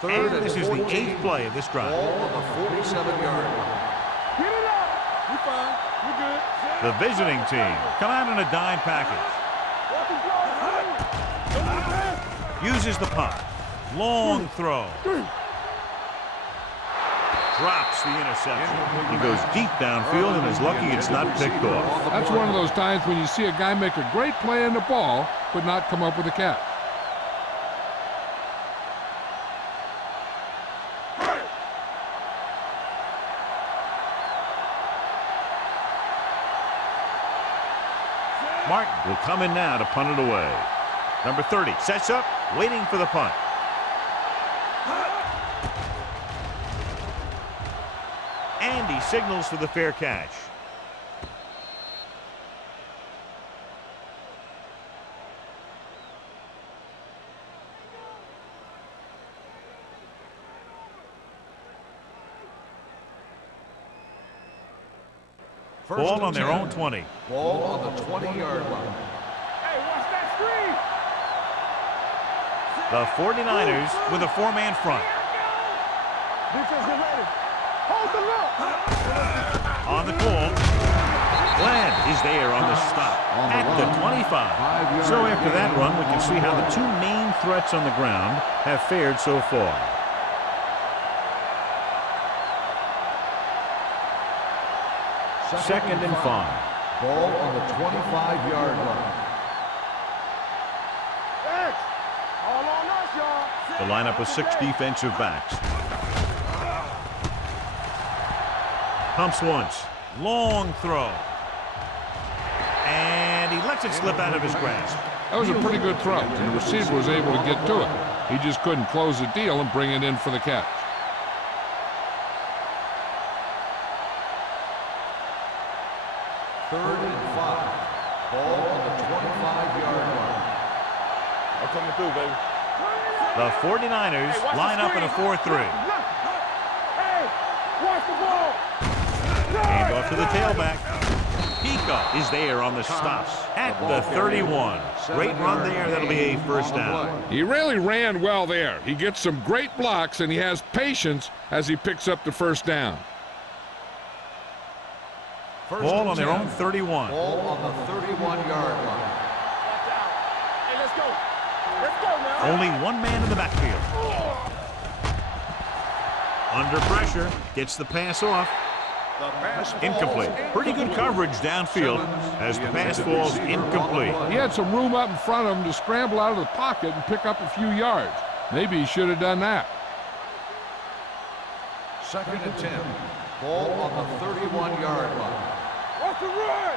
Third And this is the 14. 8th play of this drive. Ball on the 47-yard line. Get it up. We fine. We good. The visiting team come out in a dime package. Uses the punt. Long throw. Drops the interception. He goes deep downfield and is lucky it's not picked off. That's one of those times when you see a guy make a great play on the ball, but not come up with a catch. Martin will come in now to punt it away. Number 30 sets up, waiting for the punt. And he signals for the fair catch. Ball on their own 20. Ball on the 20-yard line. Hey, watch that screen. The 49ers with a four-man front. Defense, get ready. Hold the look. On the call. Glenn is there on the stop at the 25. So after that run, we can see how the two main threats on the ground have fared so far. Second and 5. Ball on the 25-yard line. X. All on us, y'all. The lineup of 6 defensive backs. Pumps once. Long throw. And he lets it slip out of his grasp. That was a pretty good throw, and the receiver was able to get to it. He just couldn't close the deal and bring it in for the catch. Third and 5. Ball on the 25-yard line. I'm coming through, baby. The 49ers line up in a 4-3. Hey, watch the ball. Hand off to the tailback. Pika is there on the stop at the 31. Great run there. That'll be a first down. He really ran well there. He gets some great blocks, and he has patience as he picks up the first down. Ball on their own 31. Ball on the 31-yard line. Hey, let's go. Let's go now. Only one man in the backfield. Under pressure, gets the pass off. Incomplete. Pretty good coverage downfield as the pass falls incomplete. He had some room up in front of him to scramble out of the pocket and pick up a few yards. Maybe he should have done that. Second and 10. Ball on the 31-yard line. What's the run?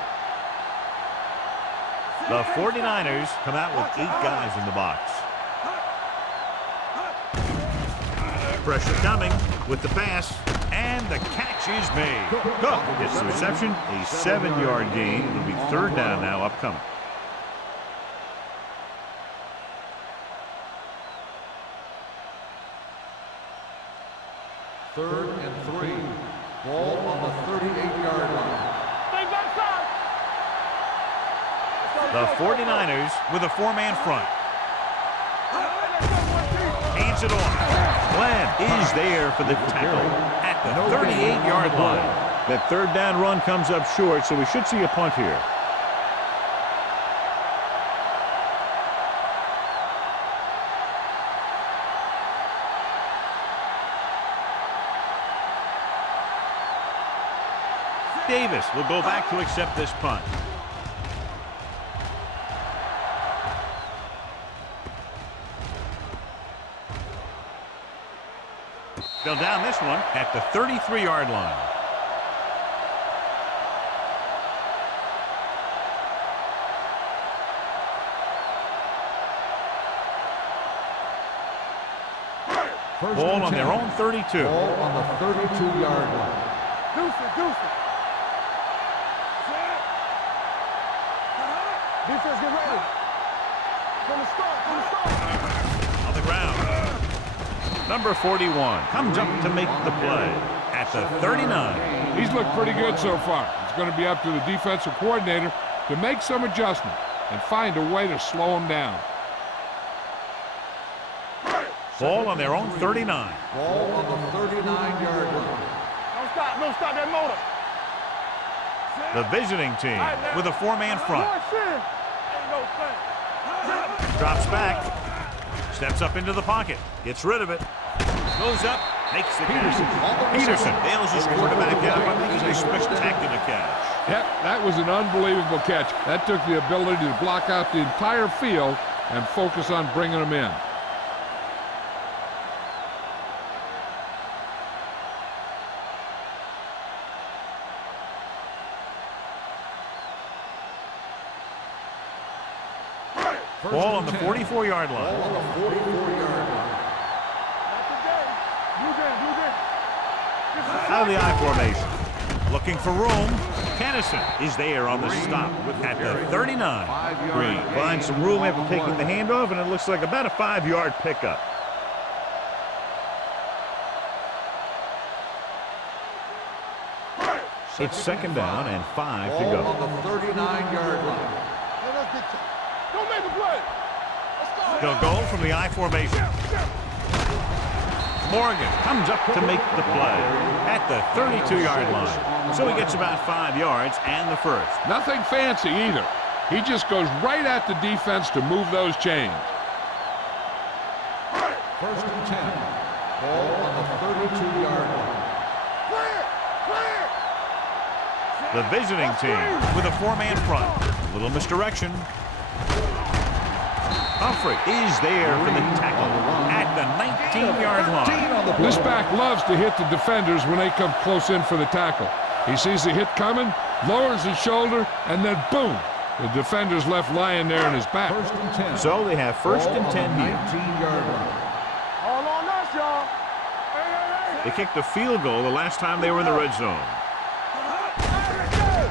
The 49ers come out with 8 guys in the box. Pressure coming with the pass, and the catch is made. Cook gets the reception, a 7-yard gain. It'll be third down now upcoming. Third and 3. Ball on the 38-yard line. Stay backside. The 49ers with a 4-man front. Hands it off. Glenn is there for the tackle at the 38-yard line. That third down run comes up short, so we should see a punt here. Davis will go back to accept this punt. They'll down this one at the 33-yard line. Ball on their own 32. Ball on the 32-yard line. Deuce it. Defense, get ready. From the start. On the ground. Number 41 comes up to make the play at the 39. He's looked pretty good so far. It's going to be up to the defensive coordinator to make some adjustment and find a way to slow him down. Ball on their own 39. Ball on the 39-yard line. Don't stop that motor. The visiting team with a four-man front. Drops back. Steps up into the pocket. Gets rid of it. Goes up. Makes the catch. Peterson bails his quarterback out by making a spectacular catch. Yep, that was an unbelievable catch. That took the ability to block out the entire field and focus on bringing them in. Ball on the 44-yard line. Ball on the 44-yard line. Out of the I formation. Looking for room. Kennison is there on the stop at the 39. Green finds some room after taking the handoff, and it looks like about a 5-yard pickup. It's second down and 5 to go. Ball on the 39-yard line. Don't make the play. They'll go from the I formation. Morgan comes up to make the play at the 32-yard line. So he gets about 5 yards and the first. Nothing fancy either. He just goes right at the defense to move those chains. First and 10. Ball on the 32-yard line. The visiting team with a four-man front. A little misdirection. Humphrey is there for the tackle at the 19-yard line. This back loves to hit the defenders when they come close in for the tackle. He sees the hit coming, lowers his shoulder, and then boom, the defender's left lying there in his back. First and 10. So they have first and 10 here. 19-yard line. All on us, y'all. They kicked a field goal the last time they were in the red zone.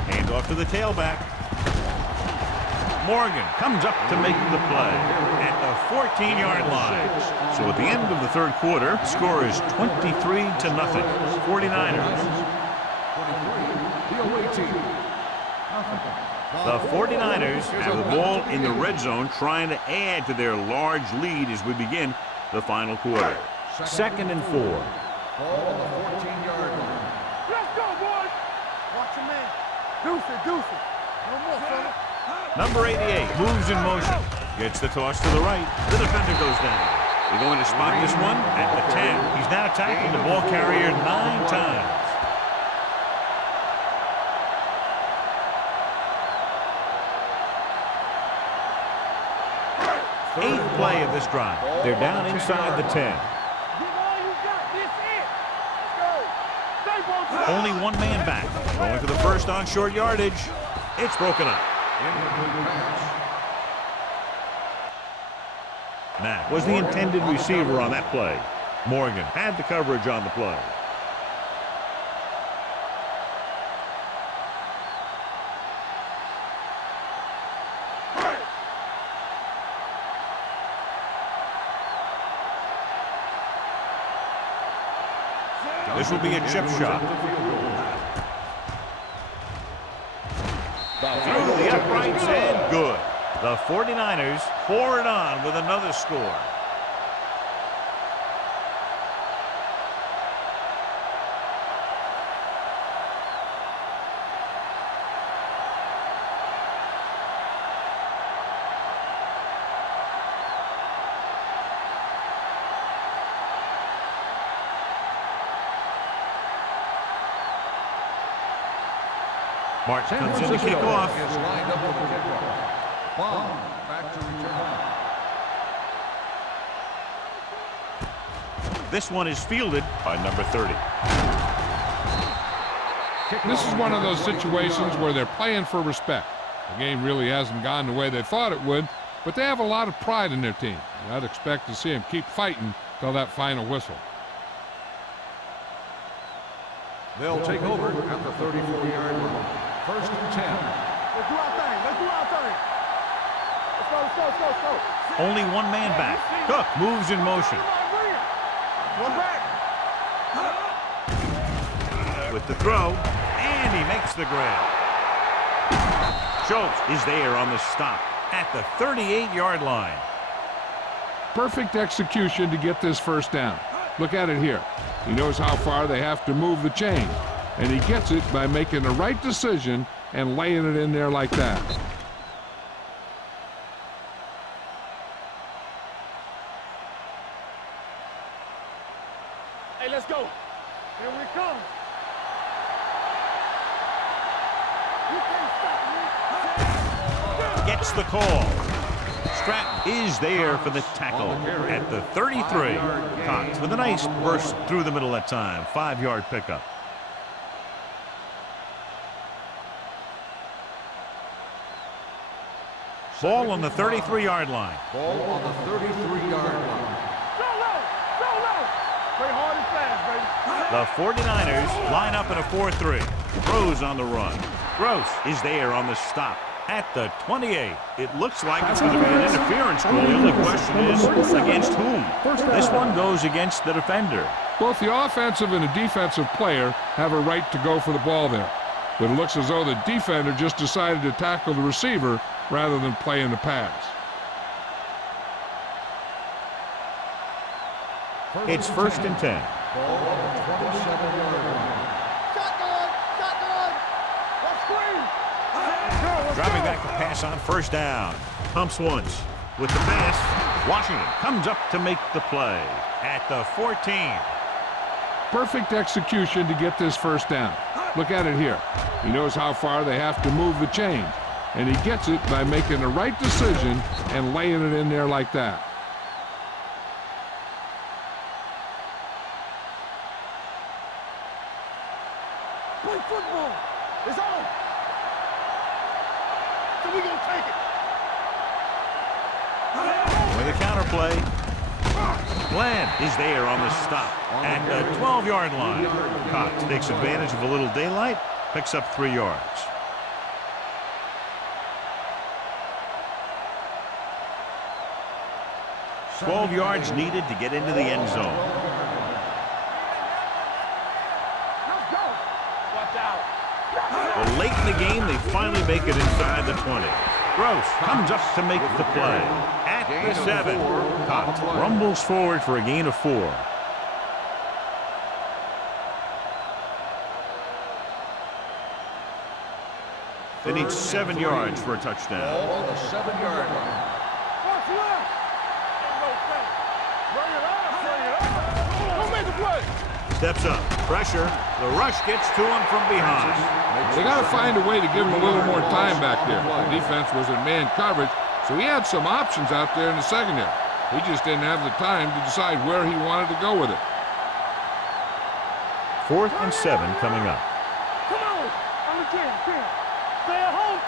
Hand off to the tailback. Morgan comes up to make the play at the 14-yard line. So at the end of the third quarter, the score is 23-0. 49ers. The away team. The 49ers have the ball in the red zone, trying to add to their large lead as we begin the final quarter. Second and 4. Ball on the 14-yard line. Let's go, boys. Watch your man. Deuce it. No more, fella. Number 88 moves in motion. Gets the toss to the right. The defender goes down. They're going to spot this one at the 10. He's now tackled the ball carrier 9 times. Eighth play of this drive. They're down inside the 10. Give all you got. This it. Let's go. Stay on. Only one man back. Going for the first on short yardage. It's broken up. Mack was the intended receiver on that play. Morgan had the coverage on the play. This will be a chip shot. Through the uprights and good. The 49ers pour it on with another score. Martin San comes in to Francisco kick off. is lined up for the kickoff. Bond back to return. This one is fielded by number 30. This is one of those situations where they're playing for respect. The game really hasn't gone the way they thought it would, but they have a lot of pride in their team. And I'd expect to see them keep fighting till that final whistle. They'll take over at the 34-yard line. First and 10. Let's do our thing. Let's do our thing. Let's go, let's go, let's go, let's go. Only one man back. Cook moves in motion. One back. With the throw, and he makes the grab. Schultz is there on the stop at the 38-yard line. Perfect execution to get this first down. Look at it here. He knows how far they have to move the chain, and he gets it by making the right decision and laying it in there like that. Hey, let's go. Here we come. You can't stop me. Gets the call. Stratton is there for the tackle at the 33. Cox with a nice burst through the middle that time. 5-yard pickup. Ball on the 33-yard line. Ball on the 33-yard line. Go low. Go low. Play hard and fast, baby. The 49ers line up in a 4-3. Rose on the run. Gross is there on the stop at the 28. It looks like it's going to be an interference goal. The only question is against whom? This one goes against the defender. Both the offensive and the defensive player have a right to go for the ball there. But it looks as though the defender just decided to tackle the receiver rather than play in the pass. It's first and 10. Ball on the 27-yard line. Shotgun. Shotgun. Let's screen. Dropping back to pass on first down. Pumps once. With the pass, Washington comes up to make the play at the 14. Perfect execution to get this first down. Look at it here. He knows how far they have to move the chain, and he gets it by making the right decision and laying it in there like that. Play football. It's on. So we gonna take it. With a counterplay. Bland is there on the stop at the 12-yard line. Cox takes advantage of a little daylight, picks up 3 yards. $12 yards needed to get into the end zone. Let's go. Watch out. Well, late in the game, they finally make it inside the 20. Gross comes up to make the play at the 7. Cox rumbles forward for a gain of 4. They need 7 yards for a touchdown. Ball on the 7-yard line. What's left? Ain't no thing. Bring it up. Bring it up. Don't make the play. Steps up. Pressure. The rush gets to him from behind. They got to find a way to give him a little more time back there. The defense was in man coverage, so he had some options out there in the secondary. He just didn't have the time to decide where he wanted to go with it. 4th and 7 coming up. Come on. I'm the kid. Stay at home.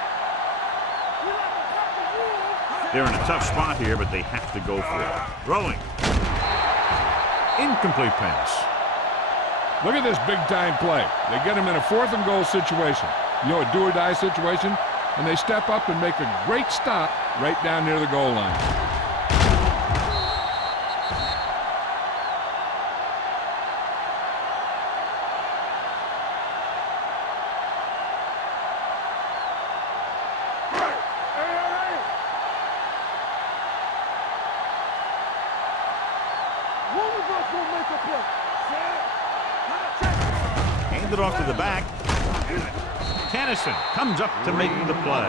We like to cut the rules. They're in a tough spot here, but they have to go for it. Throwing. Incomplete pass. Look at this big-time play. They get him in a 4th and goal situation. You know, a do-or-die situation, and they step up and make a great stop right down near the goal line. Handed off to the back. Tennyson comes up to make the play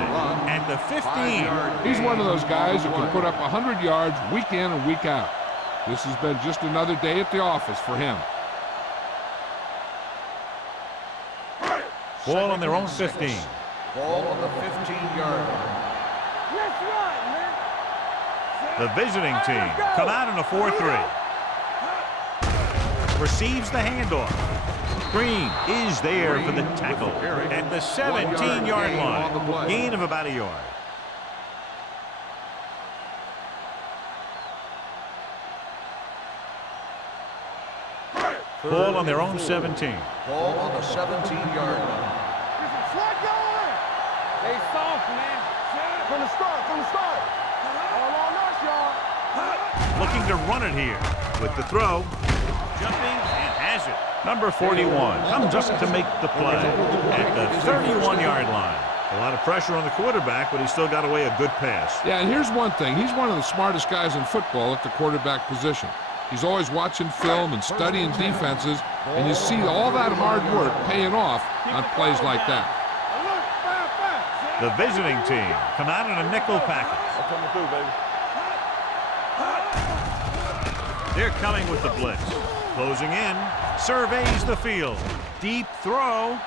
at the 15. He's one of those guys who can put up 100 yards week in and week out. This has been just another day at the office for him. Ball on their own 15. Ball on the 15-yard line. Let's run, man. The visiting team come out in a 4-3. Receives the handoff. Green is there for the tackle at the 17-yard line. Gain of about a yard. Ball on their own 17. Ball on the 17-yard line. Slide going. Stay soft, man. From the start. All on us, y'all. Looking to run it here with the throw. Jumping and has it. Number 41 comes up to make the play at the 31-yard line. A lot of pressure on the quarterback, but he still got away a good pass. Yeah, and here's one thing. He's one of the smartest guys in football at the quarterback position. He's always watching film and studying defenses, and you see all that hard work paying off on plays like that. The visiting team come out in a nickel package. Coming through, baby. They're coming with the blitz. Closing in, surveys the field. Deep throw.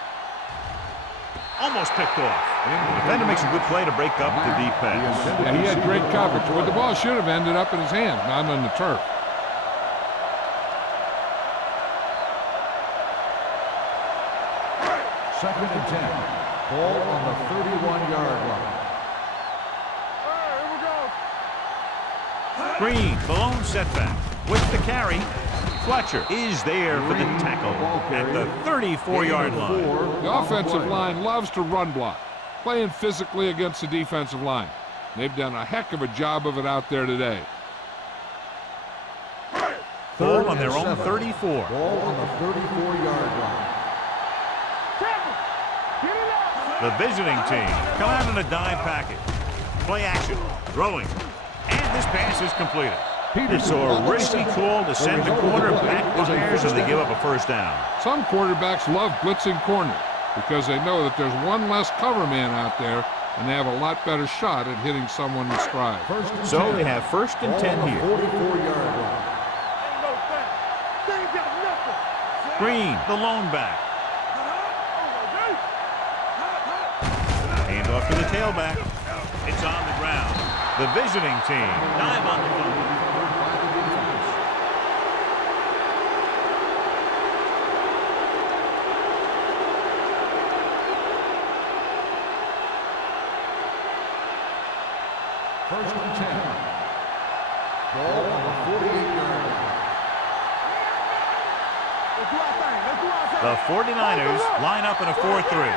Almost picked off. The defender makes a good play to break up the deep pass. Yeah, he had great coverage, but the ball should have ended up in his hands, not on the turf. Second and 10. Ball on the 31-yard line. Green, the lone setback. With the carry, Fletcher is there for the tackle at the 34-yard line. The offensive line loves to run block, playing physically against the defensive line. They've done a heck of a job of it out there today. Ball on their own 34. Ball on the 34-yard line. The visiting team come out in a dime package. Play action, throwing, and this pass is completed. It's a risky call to send the corner backfires and they give up a first down. Some quarterbacks love blitzing corners because they know that there's one less cover man out there and they have a lot better shot at hitting someone in stride. So they have first and 10 here. 44-yard line. Green, the lone back. Hand off to the tailback. It's on the ground. The visiting team dive on the fumble. First and 10. Ball on the 48-yard line. The 49ers line up in a 4-3.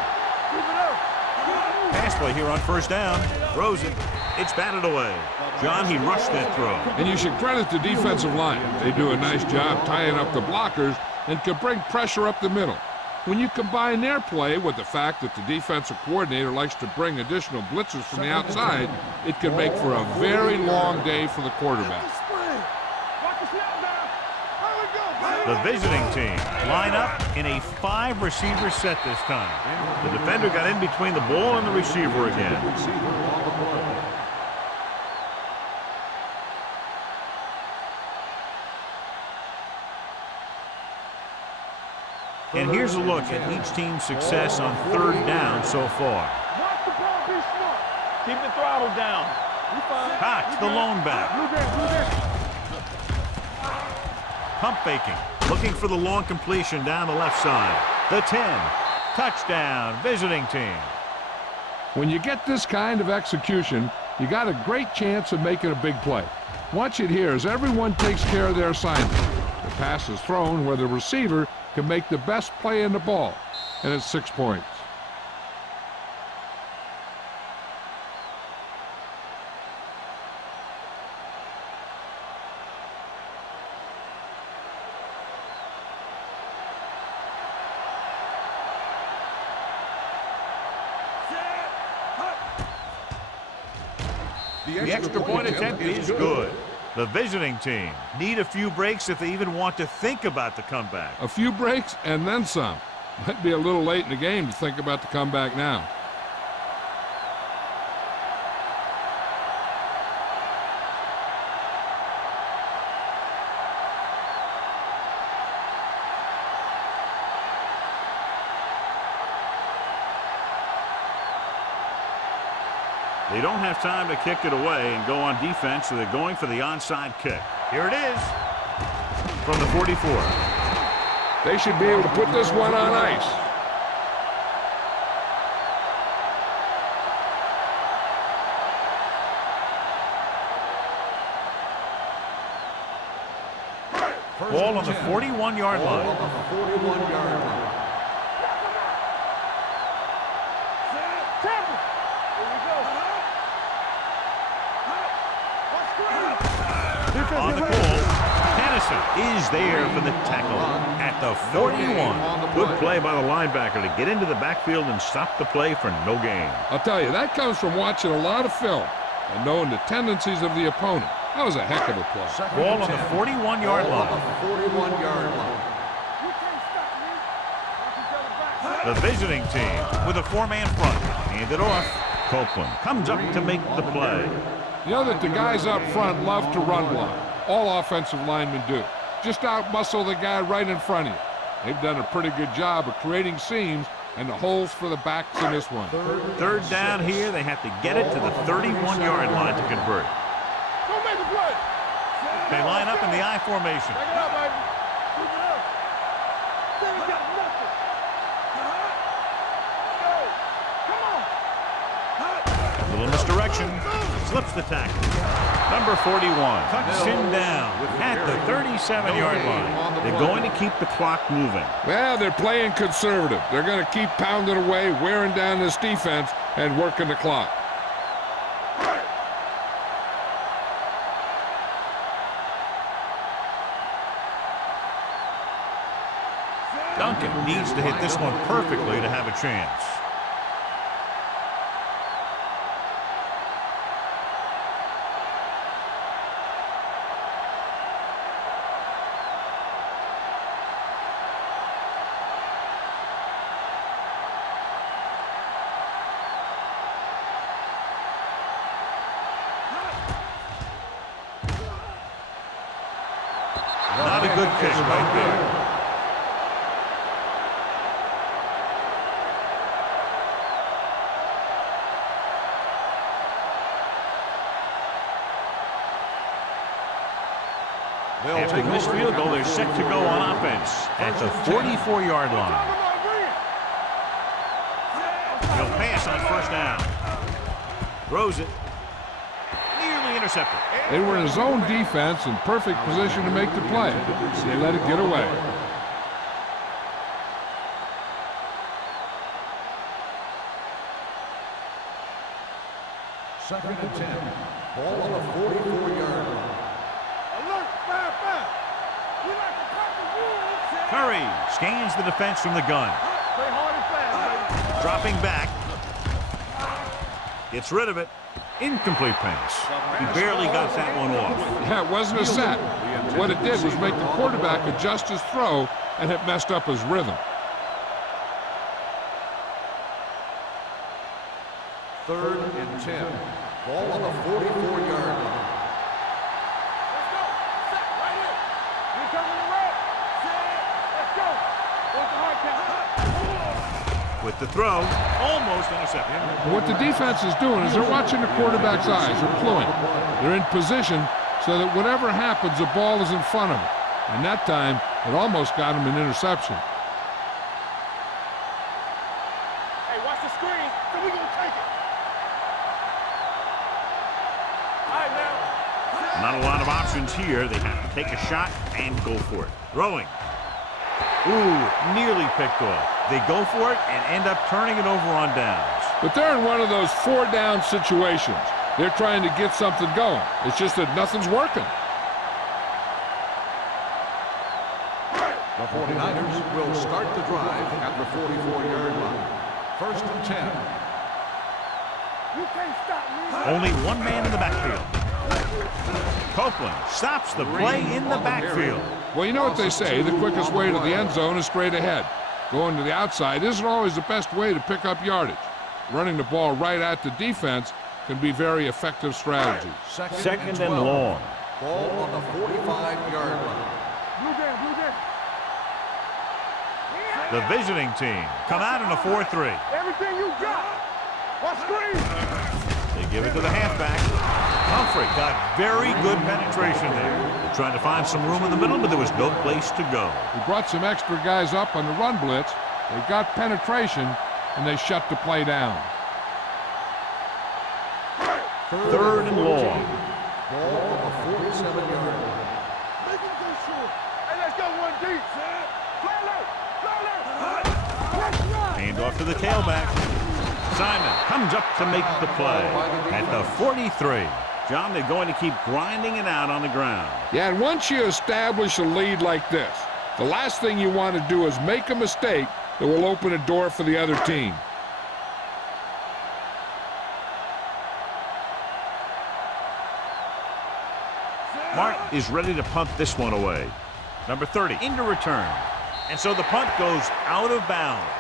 Pass play here on first down. Throws it. It's batted away. John, he rushed that throw. And you should credit the defensive line. They do a nice job tying up the blockers and can bring pressure up the middle. When you combine their play with the fact that the defensive coordinator likes to bring additional blitzers from the outside, it can make for a very long day for the quarterback. The visiting team line up in a 5-receiver set this time. The defender got in between the ball and the receiver again. And here's a look at each team's success on third down so far. Keep the throttle down. Cox, the lone back. Pump faking. Looking for the long completion down the left side. The 10. Touchdown, visiting team. When you get this kind of execution, you got a great chance of making a big play. Watch it here as everyone takes care of their assignment. The pass is thrown where the receiver can make the best play in the ball, and it's 6 points. The extra point attempt is good. The visiting team need a few breaks if they even want to think about the comeback. A few breaks and then some. Might be a little late in the game to think about the comeback now. They don't have time to kick it away and go on defense, so they're going for the onside kick. Here it is from the 44. They should be able to put this one on ice. Ball on the 41-yard line. On the 41-yard line. On the goal, Hennessy is there for the tackle at the 41. Good play by the linebacker to get into the backfield and stop the play for no gain. I'll tell you, that comes from watching a lot of film and knowing the tendencies of the opponent. That was a heck of a play. Ball on the 41-yard line. On the 41-yard line. The visiting team with a four-man front. Hand it off. Copeland comes up to make the play. You know that the guys up front love to run block. All offensive linemen do. Just out-muscle the guy right in front of you. They've done a pretty good job of creating seams and the holes for the backs in this one. Third down here. They have to get it to the 31-yard line to convert. Don't make a play. They line up in the I formation. Back it up, baby. Keep it up. Then we got nothing. Go. Come on. Little misdirection. Slips the tackle. Number 41 cuts him down at the 37-yard line. They're going to keep the clock moving. Well, they're playing conservative. They're going to keep pounding away, wearing down this defense, and working the clock. Duncan needs to hit this one perfectly to have a chance. Not a good kick right there. After this field goal, they're set to go on offense at the 44-yard line. He'll pass on first down. Throws it. Nearly intercepted. They were in his own defense in perfect position to make the play. They let it get away. Second and 10. Ball on the 44-yard line. Alert, fire. We like to cut the rules. Curry scans the defense from the gun. Play hard and fast, baby. Dropping back. Gets rid of it. Incomplete pass. He barely got that one off. Yeah, it wasn't a set. What it did was make the quarterback adjust his throw, and it messed up his rhythm. Third and 10. Ball on the 44-yard line. Let's go. Set right here. We coming to roll. Set. Let's go. What's the hard count? With the throw, almost intercepted. What the defense is doing is they're watching the quarterback's eyes. They're fluent. They're in position so that whatever happens, the ball is in front of them. And that time, it almost got him an interception. Hey, watch the screen. So we gonna take it. All right, now. Not a lot of options here. They have to take a shot and go for it. Throwing. Ooh, nearly picked off. They go for it and end up turning it over on downs. But they're in one of those four-down situations. They're trying to get something going. It's just that nothing's working. The 49ers will start the drive at the 44-yard line. First and 10. You can't stop me. Only one man in the backfield. Copeland stops the play in the backfield. Well, you know what they say, the quickest way to the end zone is straight ahead. Going to the outside isn't always the best way to pick up yardage. Running the ball right at the defense can be very effective strategy. Second and long. Ball on the 45-yard line. Blue down. The visiting team come out in a 4-3. Everything you got. Watch screen. They Give it to the halfback. Humphrey got very good penetration there. They're trying to find some room in the middle, but there was no place to go. He brought some extra guys up on the run blitz. They got penetration, and they shut the play down. Third and long. Ball on the 47-yard line. Make him go short. Hey, let's go one deep, son. Hand off to the tailback. Simon comes up to make the play at the 43. John, they're going to keep grinding it out on the ground. Yeah, and once you establish a lead like this, the last thing you want to do is make a mistake that will open a door for the other team. Martin is ready to punt this one away. Number 30 into return. And so the punt goes out of bounds.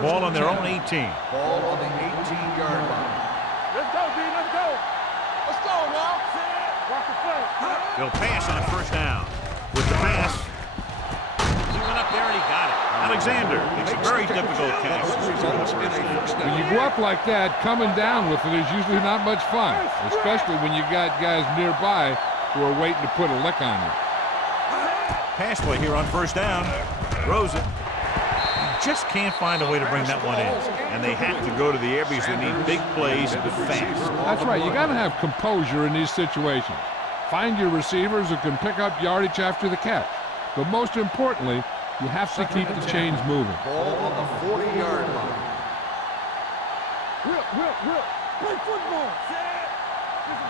Ball on their own 18. Ball on the 18-yard line. Let's go, D. Let's go. Let's go, now. Watch the play. They'll pass on first down. With the pass, he went up there and he got it. Alexander, it's a very difficult catch. When you go up like that, coming down with it is usually not much fun, especially when you got guys nearby who are waiting to put a lick on you. Pass play here on first down. Throws it. Just can't find a way to bring that one in. And they have to go to the air because they need big plays and fast. That's right. You got to have composure in these situations. Find your receivers who can pick up yardage after the catch. But most importantly, you have to keep the chains moving. Ball on the 40-yard line. Whip. Play football.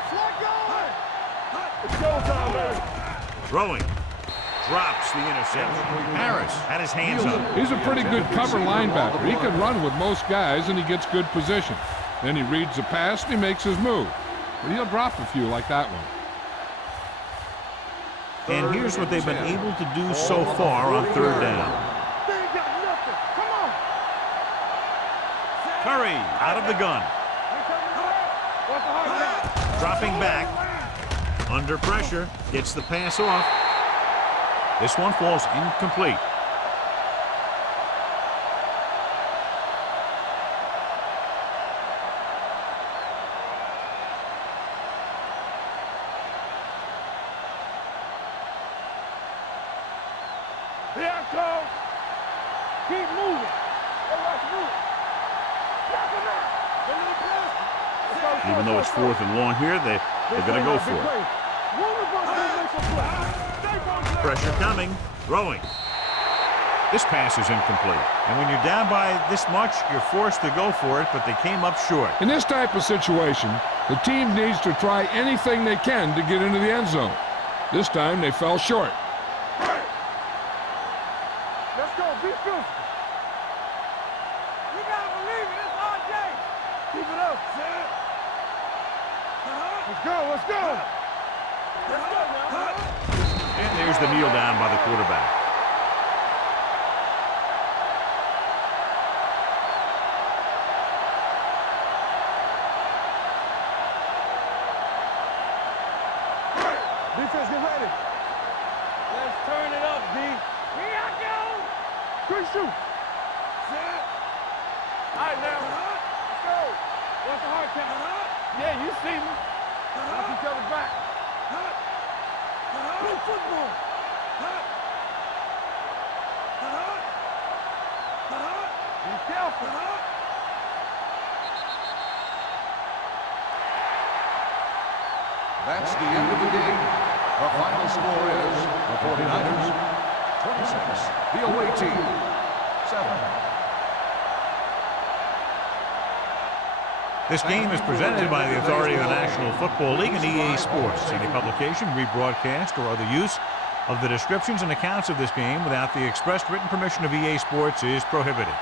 Slide going. It's showtime, man. Throwing. Drops the interception. Harris had his hands up. He's a pretty good cover linebacker. He can run with most guys, and he gets good position. Then he reads the pass, and he makes his move. But he'll drop a few like that one. And here's what they've been able to do so far on third down. They ain't got nothing. Come on. Curry out of the gun. Dropping back. Under pressure. Gets the pass off. This one falls incomplete. Here I come. Keep moving. Hey, watch moving. Block him out. The little pass. Even though it's fourth and long here, they're going to go for it. Pressure coming. Throwing. This pass is incomplete. And when you're down by this much, you're forced to go for it, but they came up short. In this type of situation, the team needs to try anything they can to get into the end zone. This time, they fell short. Let's go. Be physical. You got to believe it. It's RJ. Keep it up, son. Let's go. Let's go. Let's go now. And there's the kneel down by the quarterback. Defense, get ready. Let's turn it up, D. Here I go. Quick shoot. Set. All right, now. Let's go. What's the hard count? Yeah, you see me. Watch each other back. Play football. Be careful. That's the end of the game. The final score is the 49ers 26, the away team 7. This game is presented by the authority of the National Football League and EA Sports. Any publication, rebroadcast, or other use of the descriptions and accounts of this game without the expressed written permission of EA Sports is prohibited.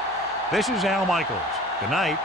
This is Al Michaels. Good night.